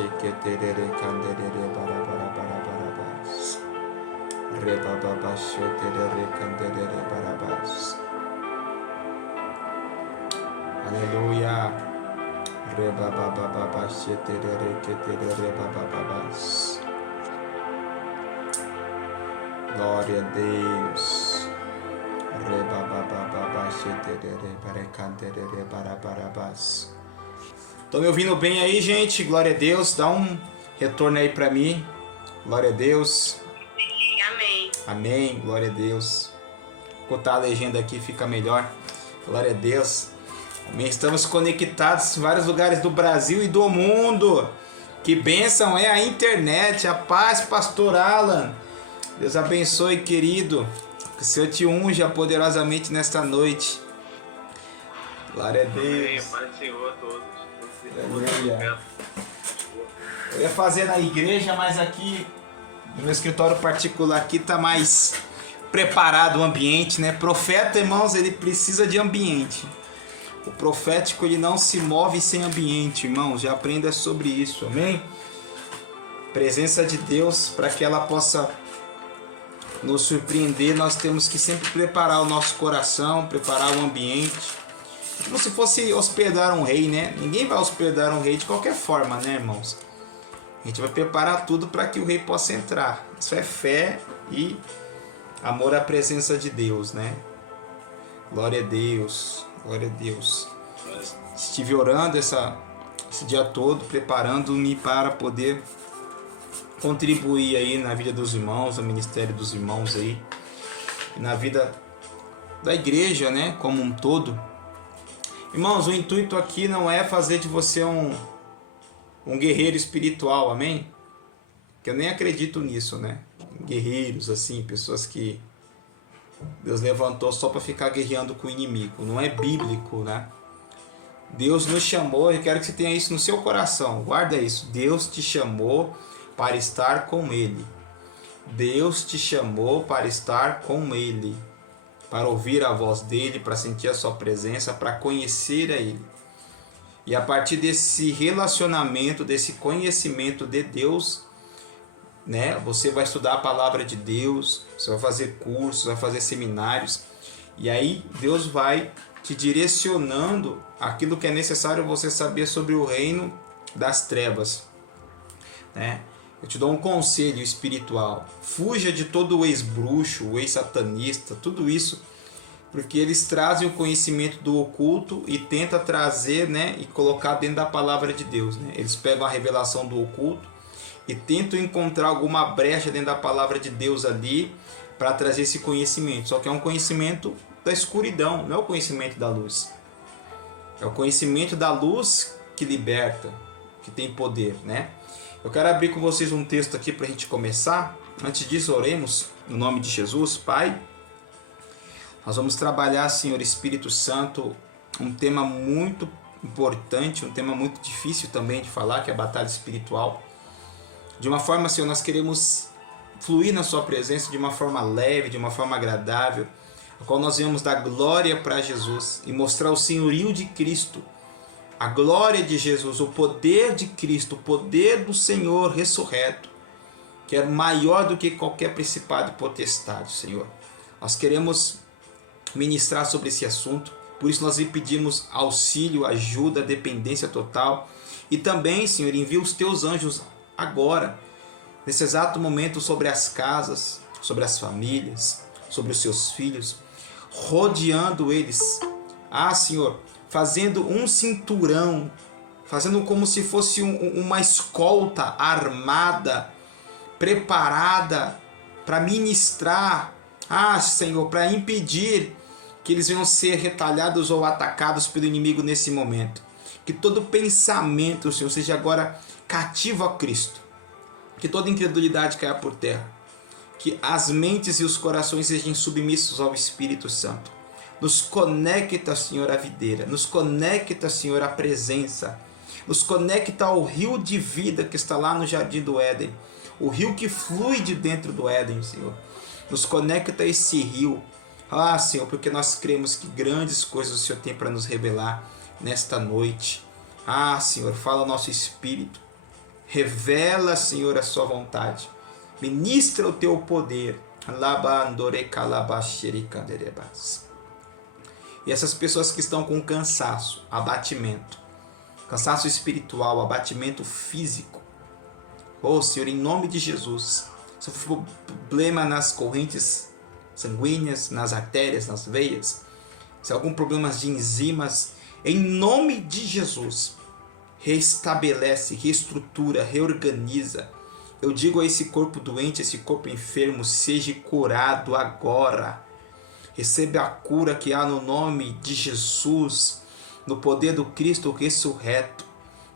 sheketerere kanderere barabarabarabas. Rebababa shoterere kanderere barabas. Aleluia. Rebababa sheterere keterere bababas. Glória a Deus. Rebababa sheterere barekanderere barabarabas. Estão me ouvindo bem aí, gente? Glória a Deus. Dá um retorno aí para mim. Glória a Deus. Amém. Amém. Glória a Deus. Vou botar a legenda aqui, fica melhor. Glória a Deus. Amém. Estamos conectados em vários lugares do Brasil e do mundo. Que bênção é a internet. A paz, pastor Alan. Deus abençoe, querido. Que o Senhor te unja poderosamente nesta noite. Glória a Deus. Amém. Paz do Senhor a todos. Aleluia. Eu ia fazer na igreja, mas aqui no meu escritório particular aqui tá mais preparado o ambiente, né? Profeta, irmãos, ele precisa de ambiente. O profético, ele não se move sem ambiente, irmãos. Já aprenda sobre isso, amém? Presença de Deus, para que ela possa nos surpreender, nós temos que sempre preparar o nosso coração, preparar o ambiente. Como se fosse hospedar um rei, né? Ninguém vai hospedar um rei de qualquer forma, né, irmãos? A gente vai preparar tudo para que o rei possa entrar. Isso é fé e amor à presença de Deus, né? Glória a Deus, glória a Deus. Estive orando esse dia todo, preparando-me para poder contribuir aí na vida dos irmãos, no ministério dos irmãos aí, na vida da igreja, né, como um todo. Irmãos, o intuito aqui não é fazer de você um guerreiro espiritual, amém? Que eu nem acredito nisso, né? Guerreiros, assim, pessoas que Deus levantou só para ficar guerreando com o inimigo. Não é bíblico, né? Deus nos chamou, eu quero que você tenha isso no seu coração. Guarda isso. Deus te chamou para estar com Ele. Deus te chamou para estar com Ele. Para ouvir a voz dele, para sentir a sua presença, para conhecer a Ele. E a partir desse relacionamento, desse conhecimento de Deus, né, você vai estudar a palavra de Deus, você vai fazer cursos, vai fazer seminários, e aí Deus vai te direcionando aquilo que é necessário você saber sobre o reino das trevas, né? Eu te dou um conselho espiritual: fuja de todo o ex-bruxo, o ex-satanista, tudo isso, porque eles trazem o conhecimento do oculto e tentam trazer, né, e colocar dentro da palavra de Deus, né? Eles pegam a revelação do oculto e tentam encontrar alguma brecha dentro da palavra de Deus ali para trazer esse conhecimento. Só que é um conhecimento da escuridão, não é o conhecimento da luz. É o conhecimento da luz que liberta, que tem poder, né? Eu quero abrir com vocês um texto aqui para a gente começar. Antes disso, oremos no nome de Jesus. Pai, nós vamos trabalhar, Senhor Espírito Santo, um tema muito importante, um tema muito difícil também de falar, que é a batalha espiritual. De uma forma, Senhor, nós queremos fluir na sua presença de uma forma leve, de uma forma agradável, a qual nós venhamos dar glória para Jesus e mostrar o senhorio de Cristo, a glória de Jesus, o poder de Cristo, o poder do Senhor ressurreto, que é maior do que qualquer principado e potestade, Senhor. Nós queremos ministrar sobre esse assunto, por isso nós lhe pedimos auxílio, ajuda, dependência total. E também, Senhor, envia os teus anjos agora, nesse exato momento, sobre as casas, sobre as famílias, sobre os seus filhos, rodeando eles. Ah, Senhor, fazendo um cinturão, fazendo como se fosse uma escolta armada, preparada para ministrar, Senhor, para impedir que eles venham ser retalhados ou atacados pelo inimigo nesse momento. Que todo pensamento, Senhor, seja agora cativo a Cristo. Que toda incredulidade caia por terra. Que as mentes e os corações sejam submissos ao Espírito Santo. Nos conecta, Senhor, à videira. Nos conecta, Senhor, à presença. Nos conecta ao rio de vida que está lá no Jardim do Éden. O rio que flui de dentro do Éden, Senhor. Nos conecta a esse rio. Senhor, porque nós cremos que grandes coisas o Senhor tem para nos revelar nesta noite. Senhor, fala ao nosso espírito. Revela, Senhor, a sua vontade. Ministra o teu poder. E essas pessoas que estão com cansaço, abatimento, cansaço espiritual, abatimento físico, oh Senhor, em nome de Jesus, se for problema nas correntes sanguíneas, nas artérias, nas veias, se há algum problema de enzimas, em nome de Jesus, restabelece, reestrutura, reorganiza. Eu digo a esse corpo doente, esse corpo enfermo, seja curado agora. Receba a cura que há no nome de Jesus, no poder do Cristo ressurreto.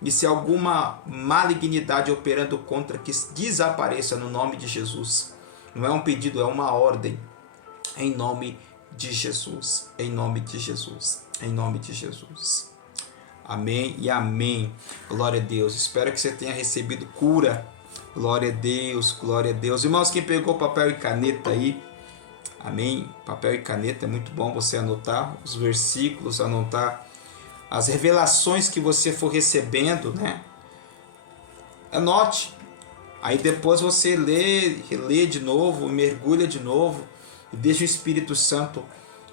E se alguma malignidade operando contra, que desapareça no nome de Jesus. Não é um pedido, é uma ordem. Em nome de Jesus. Em nome de Jesus. Em nome de Jesus. Amém e amém. Glória a Deus. Espero que você tenha recebido cura. Glória a Deus, glória a Deus. Irmãos, quem pegou papel e caneta aí, amém? Papel e caneta, é muito bom você anotar os versículos, anotar as revelações que você for recebendo, né? Anote. Aí depois você relê de novo, mergulha de novo e deixa o Espírito Santo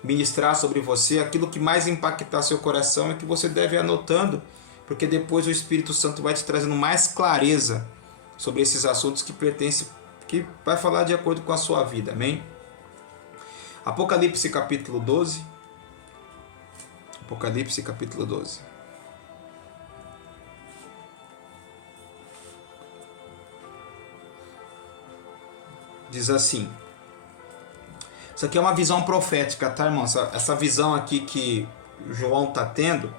ministrar sobre você. Aquilo que mais impactar seu coração é que você deve ir anotando, porque depois o Espírito Santo vai te trazendo mais clareza sobre esses assuntos que pertencem, que vai falar de acordo com a sua vida, amém? Apocalipse capítulo 12. Apocalipse capítulo 12. Diz assim. Isso aqui é uma visão profética, tá, irmão? Essa visão aqui que João está tendo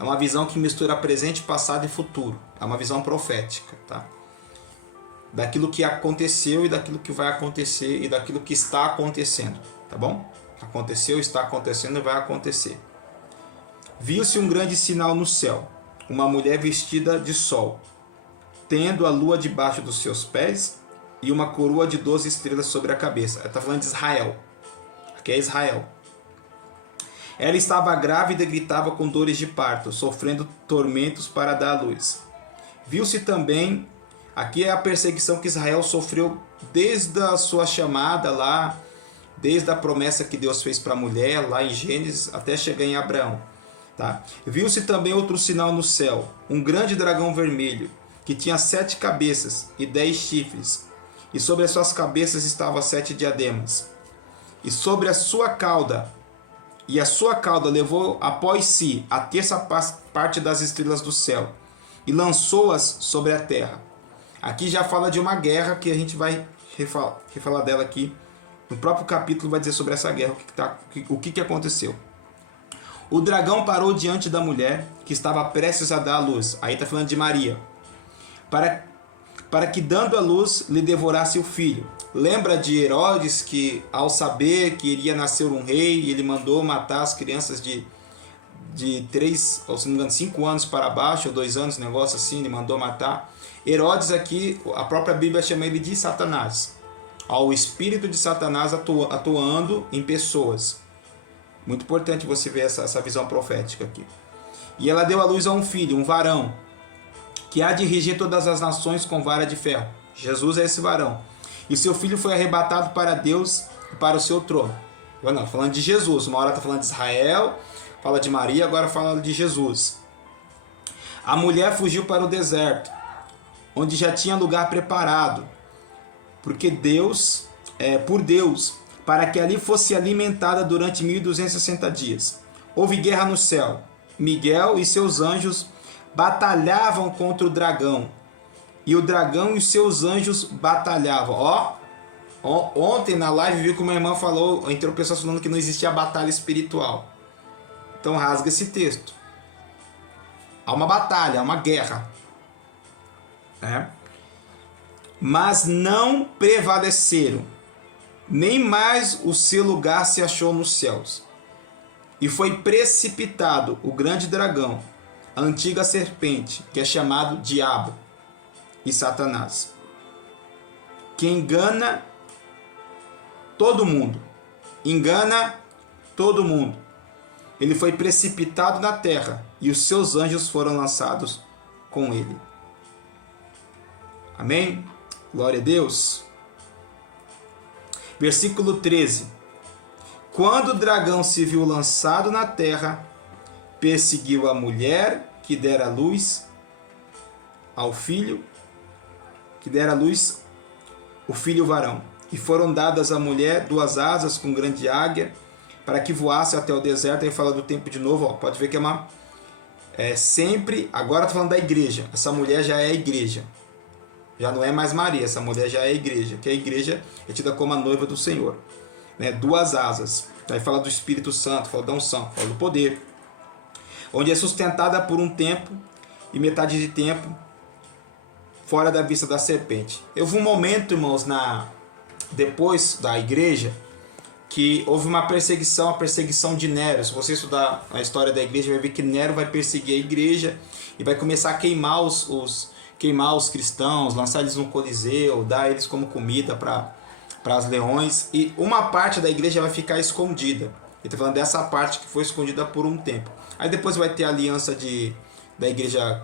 é uma visão que mistura presente, passado e futuro. É uma visão profética, tá? Daquilo que aconteceu e daquilo que vai acontecer e daquilo que está acontecendo, tá bom? Aconteceu, está acontecendo e vai acontecer. Viu-se um grande sinal no céu, uma mulher vestida de sol, tendo a lua debaixo dos seus pés e uma coroa de 12 estrelas sobre a cabeça. Ela está falando de Israel. Aqui é Israel. Ela estava grávida e gritava com dores de parto, sofrendo tormentos para dar à luz. Viu-se também, aqui é a perseguição que Israel sofreu desde a sua chamada lá, desde a promessa que Deus fez para a mulher, lá em Gênesis, até chegar em Abraão. Tá? Viu-se também outro sinal no céu, um grande dragão vermelho, que tinha 7 cabeças e 10 chifres, e sobre as suas cabeças estavam 7 diademas. E sobre a sua cauda, levou após si a terça parte das estrelas do céu, e lançou-as sobre a terra. Aqui já fala de uma guerra que a gente vai refalar dela aqui. No próprio capítulo vai dizer sobre essa guerra, o que aconteceu. O dragão parou diante da mulher que estava prestes a dar à luz. Aí está falando de Maria. Para que dando à luz lhe devorasse o filho. Lembra de Herodes que, ao saber que iria nascer um rei, ele mandou matar as crianças de 3, ou se não me engano, 5 anos para baixo, ou 2 anos, negócio assim, ele mandou matar. Herodes aqui, a própria Bíblia chama ele de Satanás. O espírito de Satanás atuando em pessoas. Muito importante você ver essa visão profética aqui. E ela deu à luz a um filho, um varão, que há de reger todas as nações com vara de ferro. Jesus é esse varão. E seu filho foi arrebatado para Deus e para o seu trono. Não, falando de Jesus. Uma hora está falando de Israel, fala de Maria, agora fala de Jesus. A mulher fugiu para o deserto, onde já tinha lugar preparado, por Deus, para que ali fosse alimentada durante 1260 dias. Houve guerra no céu. Miguel e seus anjos batalhavam contra o dragão. E o dragão e os seus anjos batalhavam. Ontem na live viu que uma irmã falou, entrou pessoas falando que não existia batalha espiritual. Então rasga esse texto. Há uma batalha, há uma guerra. Mas não prevaleceram, nem mais o seu lugar se achou nos céus. E foi precipitado o grande dragão, a antiga serpente, que é chamado Diabo e Satanás, que engana todo mundo. Ele foi precipitado na terra, e os seus anjos foram lançados com ele. Amém? Glória a Deus. Versículo 13. Quando o dragão se viu lançado na terra, perseguiu a mulher que dera luz ao filho, o filho varão. E foram dadas à mulher 2 asas com grande águia, para que voasse até o deserto. Aí fala do tempo de novo, ó, pode ver que sempre, agora estou falando da igreja. Essa mulher já é a igreja. Já não é mais Maria, essa mulher já é a igreja, que a igreja é tida como a noiva do Senhor. 2 asas. Aí fala do Espírito Santo, fala da unção, fala do poder. Onde é sustentada por um tempo e metade de tempo fora da vista da serpente. Houve um momento, irmãos, depois da igreja, que houve uma perseguição, a perseguição de Nero. Se você estudar a história da igreja, vai ver que Nero vai perseguir a igreja e vai começar a queimar os cristãos, lançar eles no Coliseu, dar eles como comida para os leões. E uma parte da igreja vai ficar escondida. Ele está falando dessa parte que foi escondida por um tempo. Aí depois vai ter a aliança da igreja,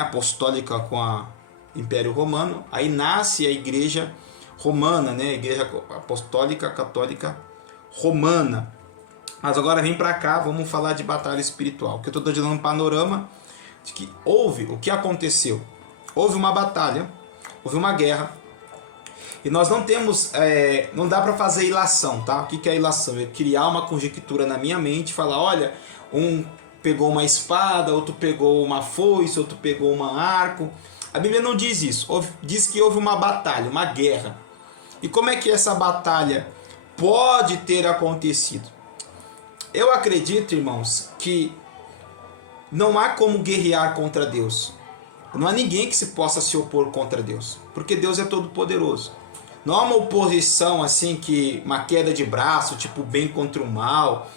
apostólica com o Império Romano. Aí nasce a igreja romana, a igreja apostólica católica romana. Mas agora vem para cá, vamos falar de batalha espiritual, que eu estou dando um panorama de que o que aconteceu. Houve uma batalha, houve uma guerra, e nós não temos, não dá para fazer ilação, tá? O que é ilação? É criar uma conjectura na minha mente, falar, olha, um pegou uma espada, outro pegou uma foice, outro pegou um arco. A Bíblia não diz isso, diz que houve uma batalha, uma guerra. E como é que essa batalha pode ter acontecido? Eu acredito, irmãos, que não há como guerrear contra Deus. Não há ninguém que possa se opor contra Deus, porque Deus é todo poderoso. Não há uma oposição assim, uma queda de braço, tipo bem contra o mal,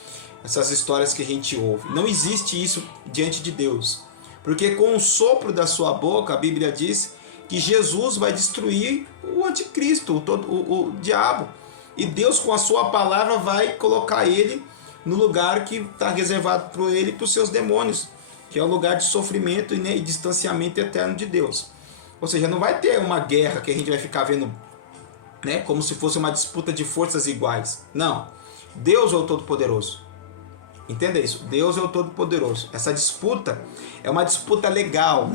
essas histórias que a gente ouve. Não existe isso diante de Deus, porque com o sopro da sua boca, a Bíblia diz que Jesus vai destruir o anticristo, o diabo. E Deus, com a sua palavra, vai colocar ele no lugar que está reservado para ele e para os seus demônios, que é o lugar de sofrimento e distanciamento eterno de Deus. Ou seja, não vai ter uma guerra que a gente vai ficar vendo, como se fosse uma disputa de forças iguais. Não. Deus é o Todo-Poderoso. Entenda isso. Deus é o Todo-Poderoso. Essa disputa é uma disputa legal,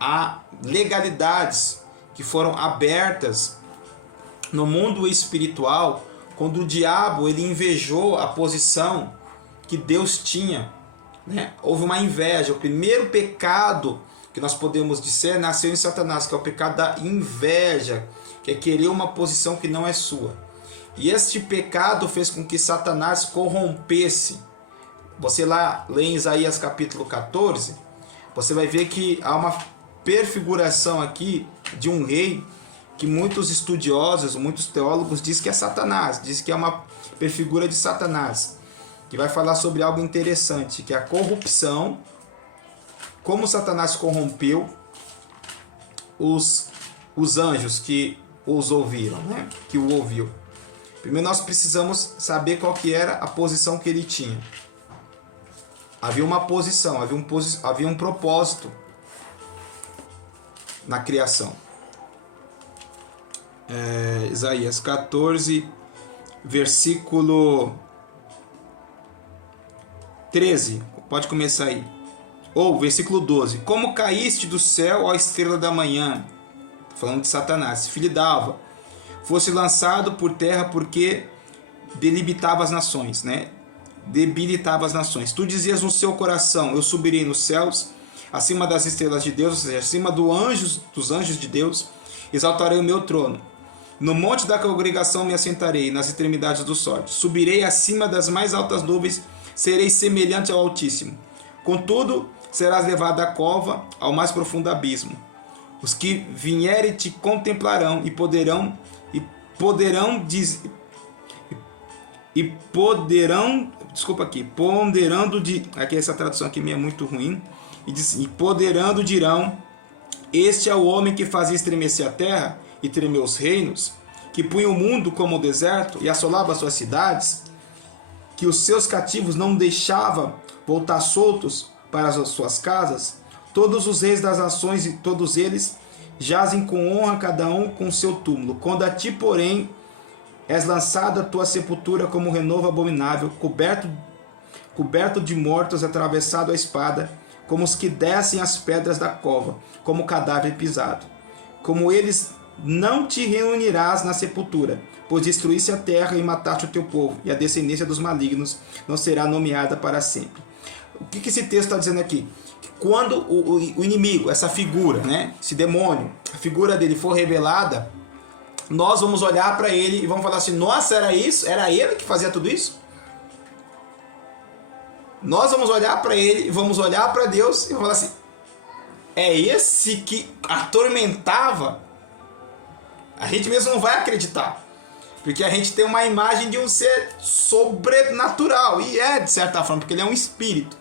Há legalidades que foram abertas no mundo espiritual quando o diabo ele invejou a posição que Deus tinha. Houve uma inveja. O primeiro pecado que nós podemos dizer nasceu em Satanás, que é o pecado da inveja, que é querer uma posição que não é sua. E este pecado fez com que Satanás corrompesse. Você lá lê em Isaías capítulo 14, você vai ver que há uma perfiguração aqui de um rei que muitos estudiosos, muitos teólogos dizem que é Satanás, dizem que é uma perfigura de Satanás, que vai falar sobre algo interessante, que é a corrupção, como Satanás corrompeu os anjos que os ouviram, que o ouviu. Primeiro nós precisamos saber qual que era a posição que ele tinha. Havia uma posição, havia um propósito na criação. Isaías 14, versículo 13, pode começar aí. Ou versículo 12: como caíste do céu, ó estrela da manhã, falando de Satanás, filho da alva, fosse lançado por terra porque debilitava as nações, debilitava as nações. Tu dizias no seu coração, eu subirei nos céus, acima das estrelas de Deus, ou seja, acima dos anjos de Deus, exaltarei o meu trono. No monte da congregação me assentarei, nas extremidades do sorte. Subirei acima das mais altas nuvens, serei semelhante ao Altíssimo. Contudo, serás levado à cova, ao mais profundo abismo. Os que vierem te contemplarão e ponderando, aqui essa tradução aqui minha é muito ruim, e ponderando dirão, este é o homem que fazia estremecer a terra e tremer os reinos, que punha o mundo como o deserto e assolava as suas cidades, que os seus cativos não deixava voltar soltos para as suas casas, todos os reis das nações e todos eles jazem com honra cada um com seu túmulo. Quando a ti, porém, és lançado a tua sepultura como renovo abominável, coberto de mortos, atravessado a espada, como os que descem as pedras da cova, como cadáver pisado. Como eles, não te reunirás na sepultura, pois destruísse a terra e mataste o teu povo, e a descendência dos malignos não será nomeada para sempre. O que esse texto está dizendo aqui? Que quando o inimigo, essa figura, né, esse demônio, a figura dele for revelada, nós vamos olhar para ele e vamos falar assim: nossa, era isso? Era ele que fazia tudo isso? Nós vamos olhar para ele e vamos olhar para Deus e vamos falar assim: é esse que atormentava? A gente mesmo não vai acreditar, porque a gente tem uma imagem de um ser sobrenatural, e é de certa forma, porque ele é um espírito,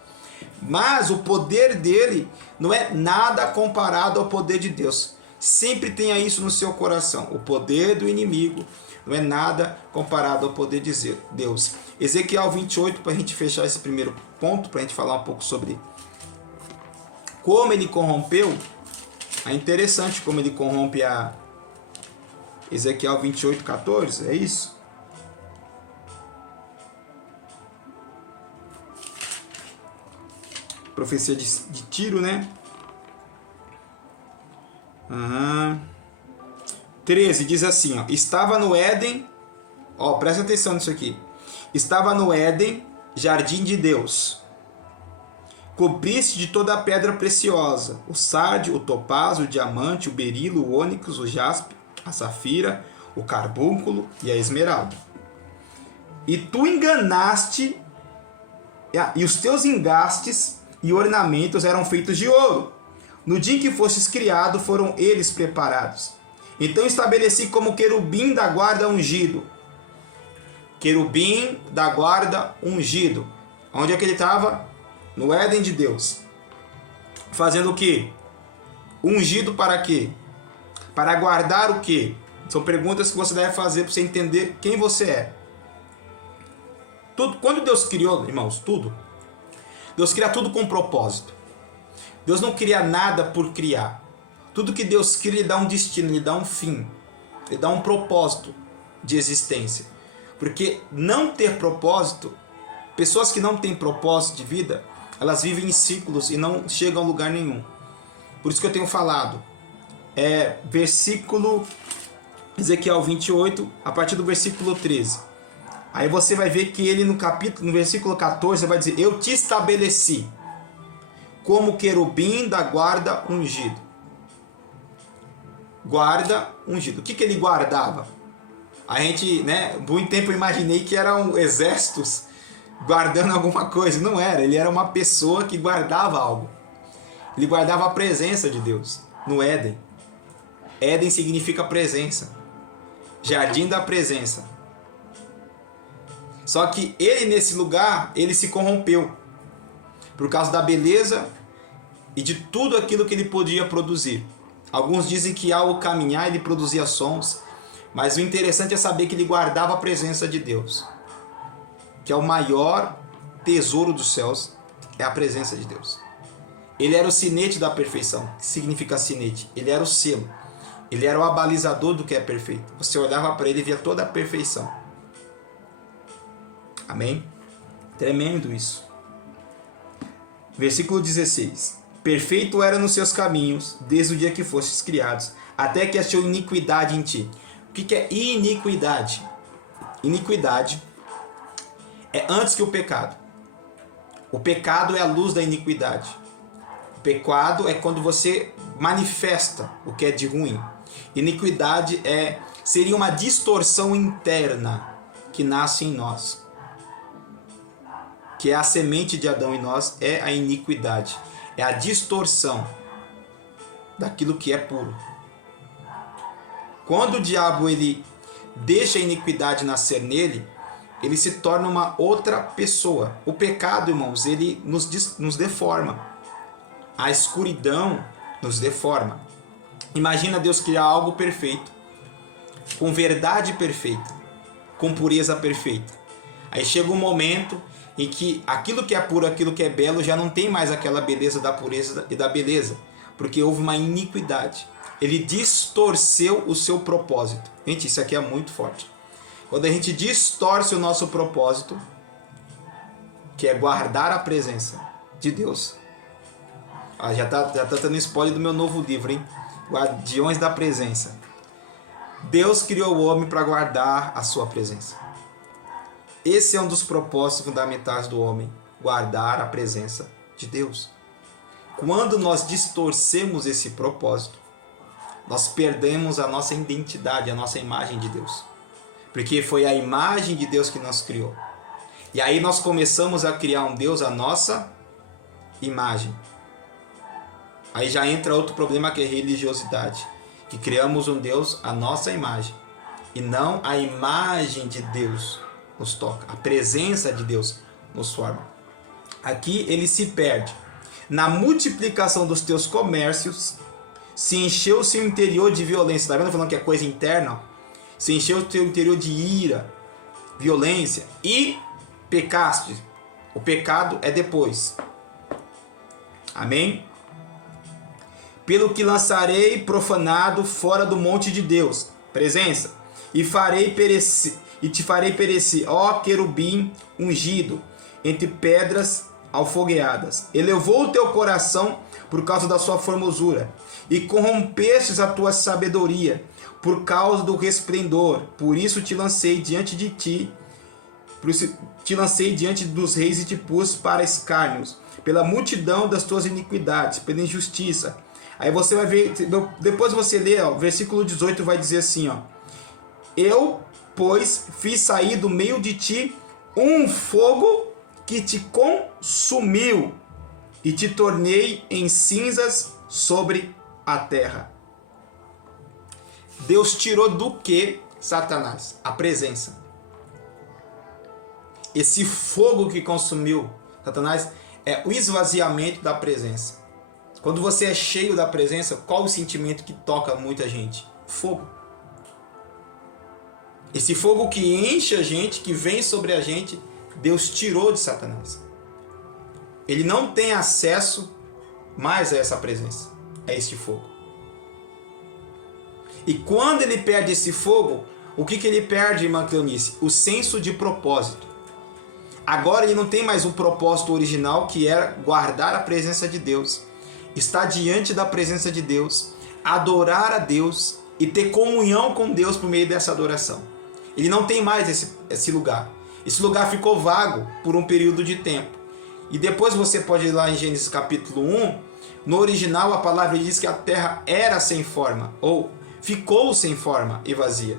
mas o poder dele não é nada comparado ao poder de Deus. Sempre tenha isso no seu coração: o poder do inimigo não é nada comparado ao poder de Deus. Ezequiel 28, para a gente fechar esse primeiro ponto, para a gente falar um pouco sobre como ele corrompeu. É interessante como ele corrompe a Ezequiel 28, 14, é isso? Profecia de Tiro, né? 13 diz assim, ó: estava no Éden, ó, presta atenção nisso aqui. Estava no Éden, jardim de Deus. Cobriste de toda a pedra preciosa: o sárdio, o topázio, o diamante, o berilo, o ônix, o jaspe, a safira, o carbúnculo e a esmeralda. E tu enganaste, e os teus engastes e ornamentos eram feitos de ouro. No dia em que fostes criado, foram eles preparados. Então estabeleci como querubim da guarda ungido. Querubim da guarda ungido. Onde é que ele estava? No Éden de Deus. Fazendo o quê? Ungido para quê? Para guardar o quê? São perguntas que você deve fazer para você entender quem você é. Tudo, quando Deus criou, irmãos, tudo, Deus cria tudo com propósito. Deus não cria nada por criar. Tudo que Deus cria, Ele dá um destino, Ele dá um fim, Ele dá um propósito de existência. Porque não ter propósito, pessoas que não têm propósito de vida, elas vivem em ciclos e não chegam a lugar nenhum. Por isso que eu tenho falado, versículo Ezequiel 28, a partir do versículo 13. Aí você vai ver que ele no versículo 14 vai dizer: eu te estabeleci como querubim da guarda ungido. Guarda ungido. O que ele guardava? A gente, muito tempo eu imaginei que eram exércitos guardando alguma coisa. Não era, ele era uma pessoa que guardava algo. Ele guardava a presença de Deus no Éden. Éden significa presença. Jardim da presença. Só que ele, nesse lugar, ele se corrompeu por causa da beleza e de tudo aquilo que ele podia produzir. Alguns dizem que ao caminhar ele produzia sons, mas o interessante é saber que ele guardava a presença de Deus, que é o maior tesouro dos céus, é a presença de Deus. Ele era o sinete da perfeição. Que significa sinete? Ele era o selo. Ele era o abalizador do que é perfeito. Você olhava para ele e via toda a perfeição. Amém? Tremendo isso. Versículo 16. Perfeito era nos seus caminhos, desde o dia que fostes criados, até que achou iniquidade em ti. O que é iniquidade? Iniquidade é antes que o pecado. O pecado é a luz da iniquidade. O pecado é quando você manifesta o que é de ruim. Iniquidade seria uma distorção interna que nasce em nós. Que é a semente de Adão em nós, é a iniquidade. É a distorção daquilo que é puro. Quando o diabo ele deixa a iniquidade nascer nele, ele se torna uma outra pessoa. O pecado, irmãos, ele nos deforma. A escuridão nos deforma. Imagina Deus criar algo perfeito, com verdade perfeita, com pureza perfeita. Aí chega um momento em que aquilo que é puro, aquilo que é belo, já não tem mais aquela beleza da pureza e da beleza, porque houve uma iniquidade. ele distorceu o seu propósito. Gente, isso aqui é muito forte. Quando a gente distorce o nosso propósito, que é guardar a presença de Deus. Já tá dando spoiler do meu novo livro, hein? Guardiões da Presença. Deus criou o homem para guardar a sua presença. Esse é um dos propósitos fundamentais do homem, guardar a presença de Deus. Quando nós distorcemos esse propósito, nós perdemos a nossa identidade, a nossa imagem de Deus. Porque foi a imagem de Deus que nos criou. E aí nós começamos a criar um Deus à nossa imagem. Aí já entra outro problema, que é religiosidade. Que criamos um Deus à nossa imagem. E não a imagem de Deus nos toca. A presença de Deus nos forma. Aqui ele se perde. Na multiplicação dos teus comércios, se encheu o seu interior de violência. Está vendo falando que é coisa interna? Se encheu o teu interior de ira, violência e pecaste. O pecado é depois. Amém? Pelo que lançarei profanado fora do monte de Deus, presença, e te farei perecer, ó querubim ungido, entre pedras alfogueadas. Elevou o teu coração por causa da sua formosura, e corrompestes a tua sabedoria por causa do resplendor. Por isso te lancei diante de ti, te lancei diante dos reis e te pus para escárnios, pela multidão das tuas iniquidades, pela injustiça. Aí você vai ver, depois você lê, ó, o versículo 18 vai dizer assim, ó: eu, pois, fiz sair do meio de ti um fogo que te consumiu, e te tornei em cinzas sobre a terra. Deus tirou do que, Satanás? A presença. Esse fogo que consumiu Satanás é o esvaziamento da presença. Quando você é cheio da presença, qual o sentimento que toca muita gente? Fogo. Esse fogo que enche a gente, que vem sobre a gente, Deus tirou de Satanás. Ele não tem acesso mais a essa presença, a este fogo. E quando ele perde esse fogo, o que ele perde, irmã Cleonice? O senso de propósito. Agora ele não tem mais o propósito original, que era guardar a presença de Deus, estar diante da presença de Deus, adorar a Deus e ter comunhão com Deus por meio dessa adoração. Ele não tem mais esse lugar. Esse lugar ficou vago por um período de tempo. E depois você pode ir lá em Gênesis capítulo 1, no original a palavra diz que a terra era sem forma, ou ficou sem forma e vazia.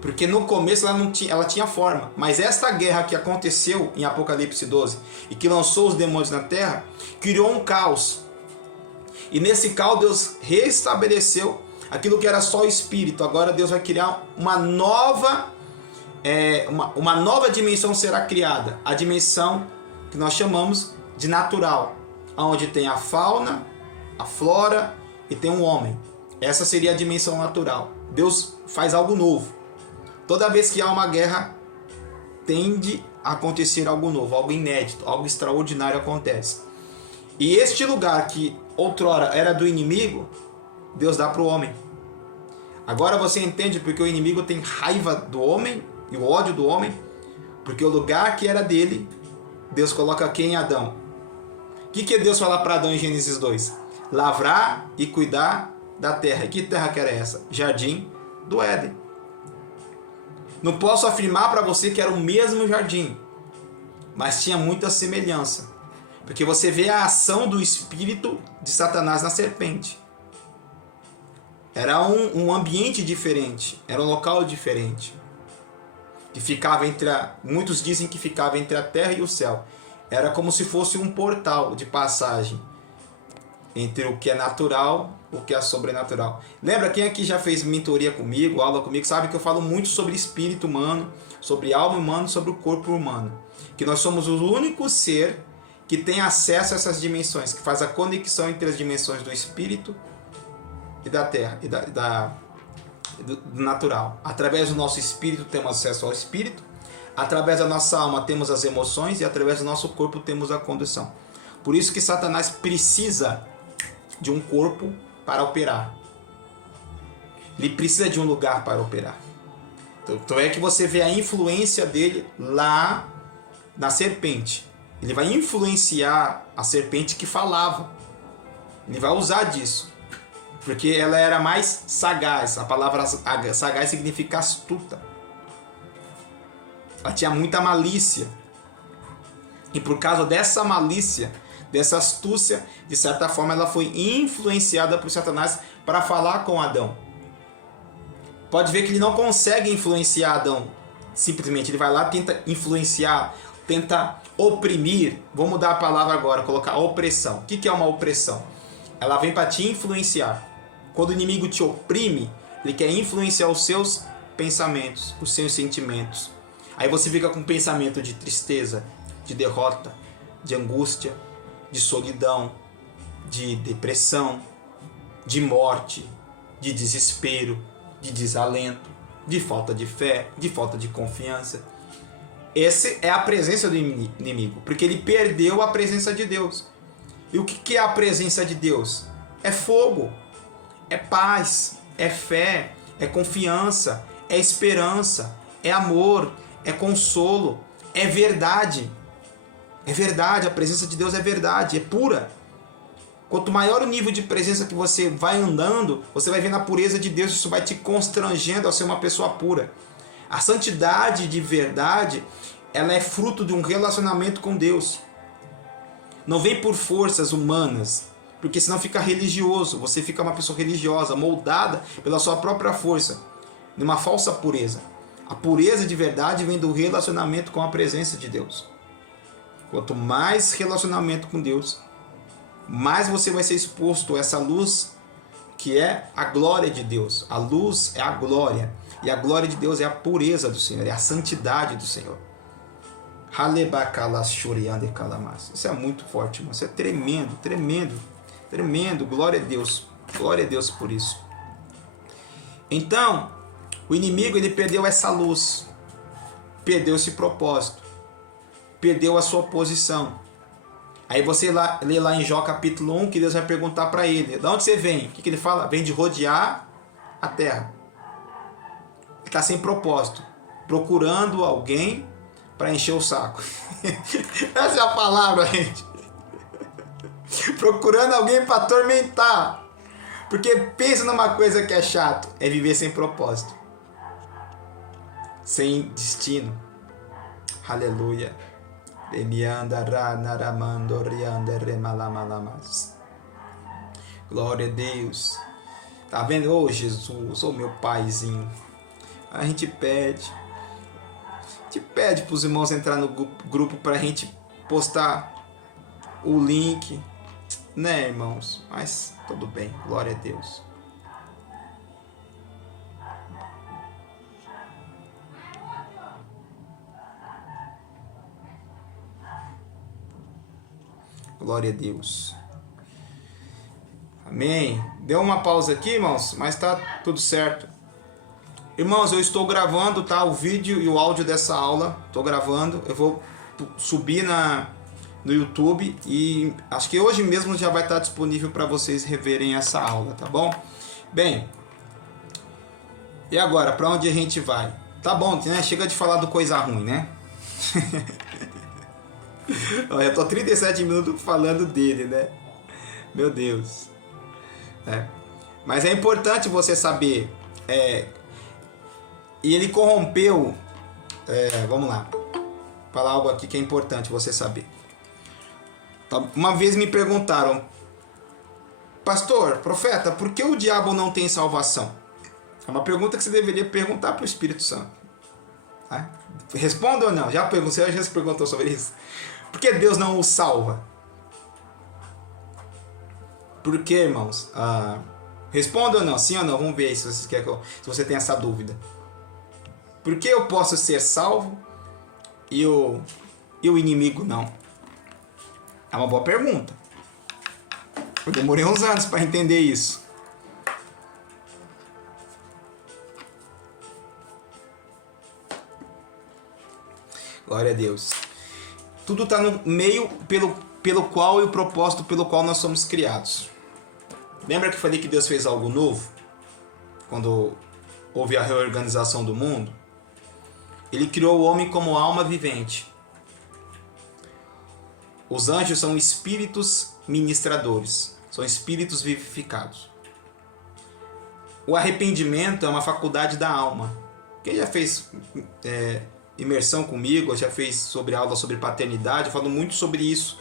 Porque no começo ela tinha forma. Mas esta guerra que aconteceu em Apocalipse 12 e que lançou os demônios na terra, criou um caos. E nesse caos Deus restabeleceu aquilo que era só o espírito. Agora Deus vai criar uma nova dimensão será criada. A dimensão que nós chamamos de natural, onde tem a fauna, a flora e tem um homem. Essa seria a dimensão natural. Deus faz algo novo. Toda vez que há uma guerra, tende a acontecer algo novo, algo inédito, algo extraordinário acontece. E este lugar que outrora era do inimigo, Deus dá para o homem. Agora você entende porque o inimigo tem raiva do homem e o ódio do homem? Porque o lugar que era dele, Deus coloca aqui em Adão. O que Deus fala para Adão em Gênesis 2? Lavrar e cuidar da terra. E que terra que era essa? Jardim do Éden. Não posso afirmar para você que era o mesmo jardim, mas tinha muita semelhança. Porque você vê a ação do espírito de Satanás na serpente. Era um ambiente diferente, era um local diferente. Que ficava muitos dizem que ficava entre a terra e o céu. Era como se fosse um portal de passagem entre o que é natural e o que é sobrenatural. Lembra, quem aqui já fez mentoria comigo, aula comigo, sabe que eu falo muito sobre espírito humano, sobre alma humana, sobre o corpo humano. Que nós somos o único ser que tem acesso a essas dimensões, que faz a conexão entre as dimensões do espírito e da terra, e do natural. Através do nosso espírito temos acesso ao espírito, através da nossa alma temos as emoções e através do nosso corpo temos a condução. Por isso que Satanás precisa de um corpo para operar. Ele precisa de um lugar para operar. Então é que você vê a influência dele lá na serpente. Ele vai influenciar a serpente que falava. Ele vai usar disso. Porque ela era mais sagaz. A palavra sagaz significa astuta. Ela tinha muita malícia. E por causa dessa malícia, dessa astúcia, de certa forma ela foi influenciada por Satanás para falar com Adão. Pode ver que ele não consegue influenciar Adão. Simplesmente ele vai lá, tenta influenciar, tenta oprimir. Vou mudar a palavra agora, colocar opressão. O que é uma opressão? Ela vem para te influenciar. Quando o inimigo te oprime, ele quer influenciar os seus pensamentos, os seus sentimentos. Aí você fica com um pensamento de tristeza, de derrota, de angústia, de solidão, de depressão, de morte, de desespero, de desalento, de falta de fé, de falta de confiança. Essa é a presença do inimigo, porque ele perdeu a presença de Deus. E o que é a presença de Deus? É fogo, é paz, é fé, é confiança, é esperança, é amor, é consolo, é verdade. É verdade, a presença de Deus é verdade, é pura. Quanto maior o nível de presença que você vai andando, você vai vendo a pureza de Deus, isso vai te constrangendo a ser uma pessoa pura. A santidade de verdade, ela é fruto de um relacionamento com Deus. Não vem por forças humanas, porque senão fica religioso, você fica uma pessoa religiosa, moldada pela sua própria força, numa falsa pureza. A pureza de verdade vem do relacionamento com a presença de Deus. Quanto mais relacionamento com Deus, mais você vai ser exposto a essa luz que é a glória de Deus. A luz é a glória. E a glória de Deus é a pureza do Senhor, é a santidade do Senhor. Isso é muito forte, irmão. Isso é tremendo, tremendo, tremendo. Glória a Deus. Glória a Deus por isso. Então, o inimigo ele perdeu essa luz. Perdeu esse propósito. Perdeu a sua posição. Aí você lê lá em Jó capítulo 1 que Deus vai perguntar para ele: de onde você vem? O que ele fala? Vem de rodear a terra. Ele está sem propósito, procurando alguém para encher o saco. Essa é a palavra, gente. Procurando alguém para atormentar. Porque pensa numa coisa que é chato, é viver sem propósito, sem destino. Aleluia. Glória a Deus. Tá vendo? Ô Jesus, ô meu paizinho. A gente pede para os irmãos entrar no grupo para a gente postar o link, né, irmãos? Mas tudo bem, glória a Deus. Glória a Deus. Amém. Deu uma pausa aqui, irmãos, mas tá tudo certo. Irmãos, eu estou gravando, tá? O vídeo e o áudio dessa aula. Estou gravando. Eu vou subir no YouTube e acho que hoje mesmo já vai estar disponível para vocês reverem essa aula, tá bom? Bem, e agora, para onde a gente vai? Tá bom, né? Chega de falar do coisa ruim, né? Eu tô 37 minutos falando dele, né? Meu Deus. Mas é importante você saber. E ele corrompeu. Vamos lá. Falar algo aqui que é importante você saber. Uma vez me perguntaram: pastor, profeta, por que o diabo não tem salvação? É uma pergunta que você deveria perguntar para o Espírito Santo. Tá? Responda ou não? Você já se perguntou sobre isso? Por que Deus não o salva? Por que, irmãos? Responda ou não? Sim ou não? Vamos ver se você tem essa dúvida. Por que eu posso ser salvo e o inimigo não? É uma boa pergunta. Eu demorei uns anos para entender isso. Glória a Deus. Tudo está no meio pelo qual e o propósito pelo qual nós somos criados. Lembra que eu falei que Deus fez algo novo? quando houve a reorganização do mundo, ele criou o homem como alma vivente. Os anjos são espíritos ministradores, são espíritos vivificados. O arrependimento é uma faculdade da alma. Quem já fez imersão comigo, já fez aula sobre paternidade, eu falo muito sobre isso.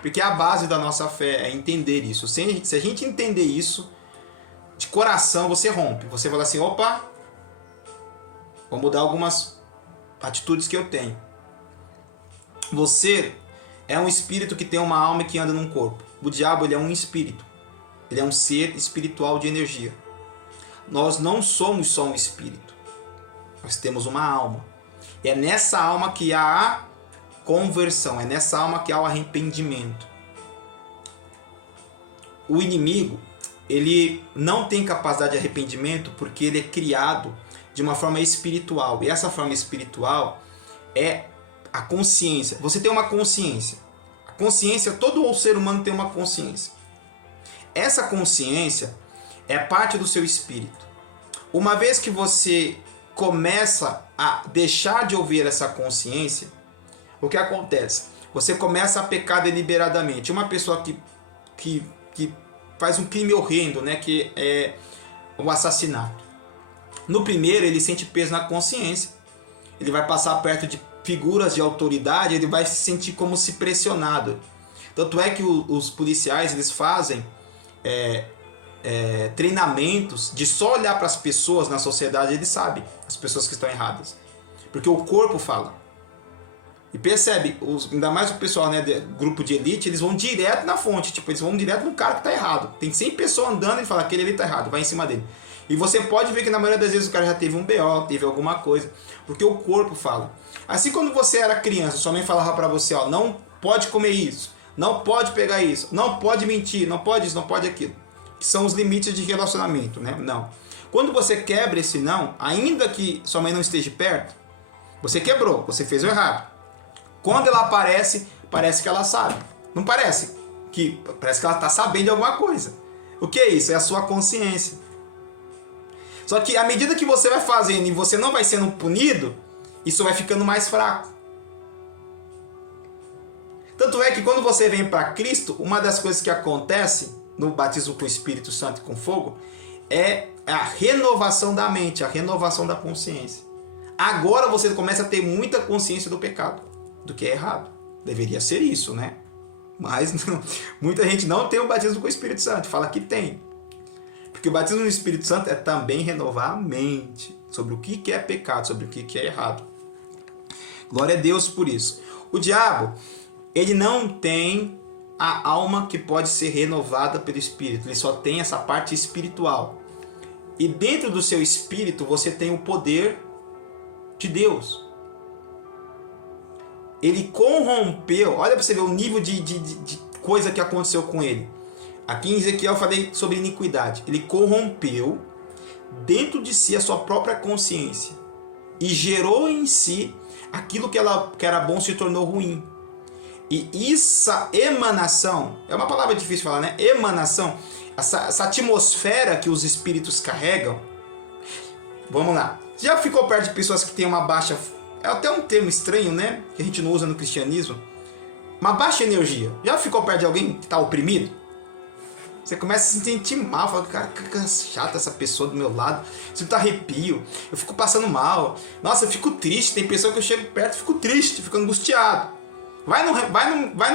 Porque a base da nossa fé é entender isso. Se a gente entender isso, de coração você rompe. Você fala assim, opa, vou mudar algumas atitudes que eu tenho. Você é um espírito que tem uma alma e que anda num corpo. O diabo, ele é um espírito. Ele é um ser espiritual de energia. Nós não somos só um espírito. Nós temos uma alma. E é nessa alma que há a conversão. É nessa alma que há o arrependimento. O inimigo, ele não tem capacidade de arrependimento porque ele é criado de uma forma espiritual. E essa forma espiritual é a consciência. Você tem uma consciência. A consciência, todo ser humano tem uma consciência. Essa consciência é parte do seu espírito. Uma vez que você começa a deixar de ouvir essa consciência, o que acontece? Você começa a pecar deliberadamente. Uma pessoa que faz um crime horrendo, né, que é o assassinato. No primeiro, ele sente peso na consciência. Ele vai passar perto de figuras de autoridade, ele vai se sentir como se pressionado. Tanto é que os policiais, eles fazem treinamentos de só olhar para as pessoas na sociedade, eles sabem as pessoas que estão erradas. Porque o corpo fala. E percebe, ainda mais o pessoal, né, grupo de elite, eles vão direto na fonte, tipo, eles vão direto no cara que está errado. Tem 100 pessoas andando e fala, aquele ali está errado, vai em cima dele. E você pode ver que na maioria das vezes o cara já teve um BO, teve alguma coisa, porque o corpo fala. Assim, quando você era criança, sua mãe falava para você, ó, não pode comer isso, não pode pegar isso, não pode mentir, não pode isso, não pode aquilo. Que são os limites de relacionamento, né? Não. Quando você quebra esse não, ainda que sua mãe não esteja perto, você quebrou, você fez o errado. Quando ela aparece, parece que ela sabe. Não parece? Parece que ela está sabendo de alguma coisa. O que é isso? É a sua consciência. Só que à medida que você vai fazendo e você não vai sendo punido, isso vai ficando mais fraco. Tanto é que quando você vem para Cristo, uma das coisas que acontece no batismo com o Espírito Santo e com fogo é a renovação da mente, a renovação da consciência. Agora você começa a ter muita consciência do pecado, do que é errado. Deveria ser isso, né? Mas não, muita gente não tem o batismo com o Espírito Santo, fala que tem. Porque o batismo no Espírito Santo é também renovar a mente sobre o que é pecado, sobre o que é errado. Glória a Deus por isso. O diabo, ele não tem a alma que pode ser renovada pelo Espírito. Ele só tem essa parte espiritual. E dentro do seu espírito você tem o poder de Deus. Ele corrompeu, olha para você ver o nível de coisa que aconteceu com ele. Aqui em Ezequiel eu falei sobre iniquidade. Ele corrompeu dentro de si a sua própria consciência e gerou em si aquilo que era bom se tornou ruim. E essa emanação, é uma palavra difícil de falar, né? Emanação, essa atmosfera que os espíritos carregam. Vamos lá. Já ficou perto de pessoas que têm uma baixa... É até um termo estranho, né? Que a gente não usa no cristianismo. Uma baixa energia. Já ficou perto de alguém que está oprimido? Você começa a se sentir mal. Fala, cara, que chata essa pessoa do meu lado. Sinto arrepio. Eu fico passando mal. Nossa, eu fico triste. Tem pessoa que eu chego perto e fico triste, fico angustiado. Vai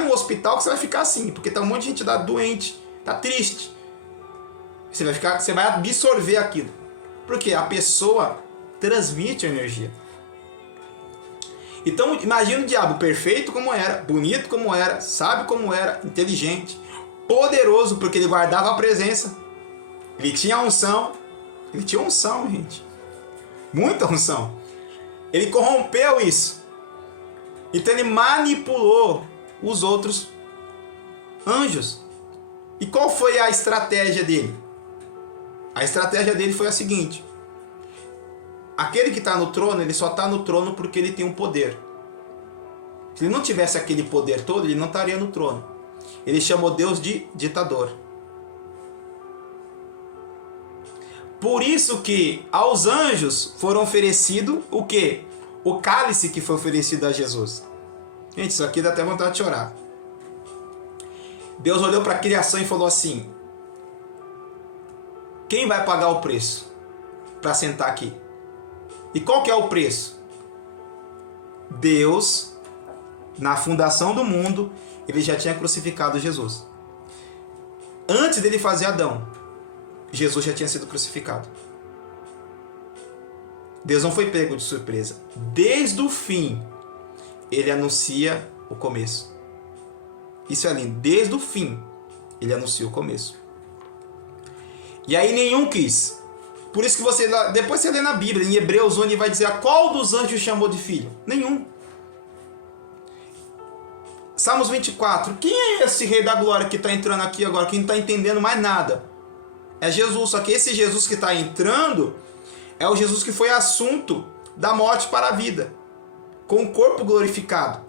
no hospital que você vai ficar assim, porque tá um monte de gente lá doente, tá triste. Você vai absorver aquilo. Porque a pessoa transmite energia. Então, imagina o diabo perfeito como era, bonito como era, sábio como era, inteligente, poderoso, porque ele guardava a presença. Ele tinha unção. Ele tinha unção, gente. Muita unção. Ele corrompeu isso. Então ele manipulou os outros anjos. E qual foi a estratégia dele? A estratégia dele foi a seguinte: aquele que está no trono, ele só está no trono porque ele tem um poder. Se ele não tivesse aquele poder todo, ele não estaria no trono. Ele chamou Deus de ditador. Por isso que aos anjos foram oferecido o quê? O cálice que foi oferecido a Jesus. Gente, isso aqui dá até vontade de chorar. Deus olhou para a criação e falou assim: quem vai pagar o preço para sentar aqui? E qual que é o preço? Deus, na fundação do mundo, ele já tinha crucificado Jesus. Antes dele fazer Adão, Jesus já tinha sido crucificado. Deus não foi pego de surpresa. Desde o fim, ele anuncia o começo. Isso é lindo. Desde o fim, ele anuncia o começo. E aí nenhum quis. Por isso que você, depois você lê na Bíblia, em Hebreus, onde vai dizer: a qual dos anjos chamou de filho? Nenhum. Salmos 24. Quem é esse rei da glória que está entrando aqui agora, que não está entendendo mais nada? É Jesus. Só que esse Jesus que está entrando é o Jesus que foi assunto da morte para a vida, com um corpo glorificado.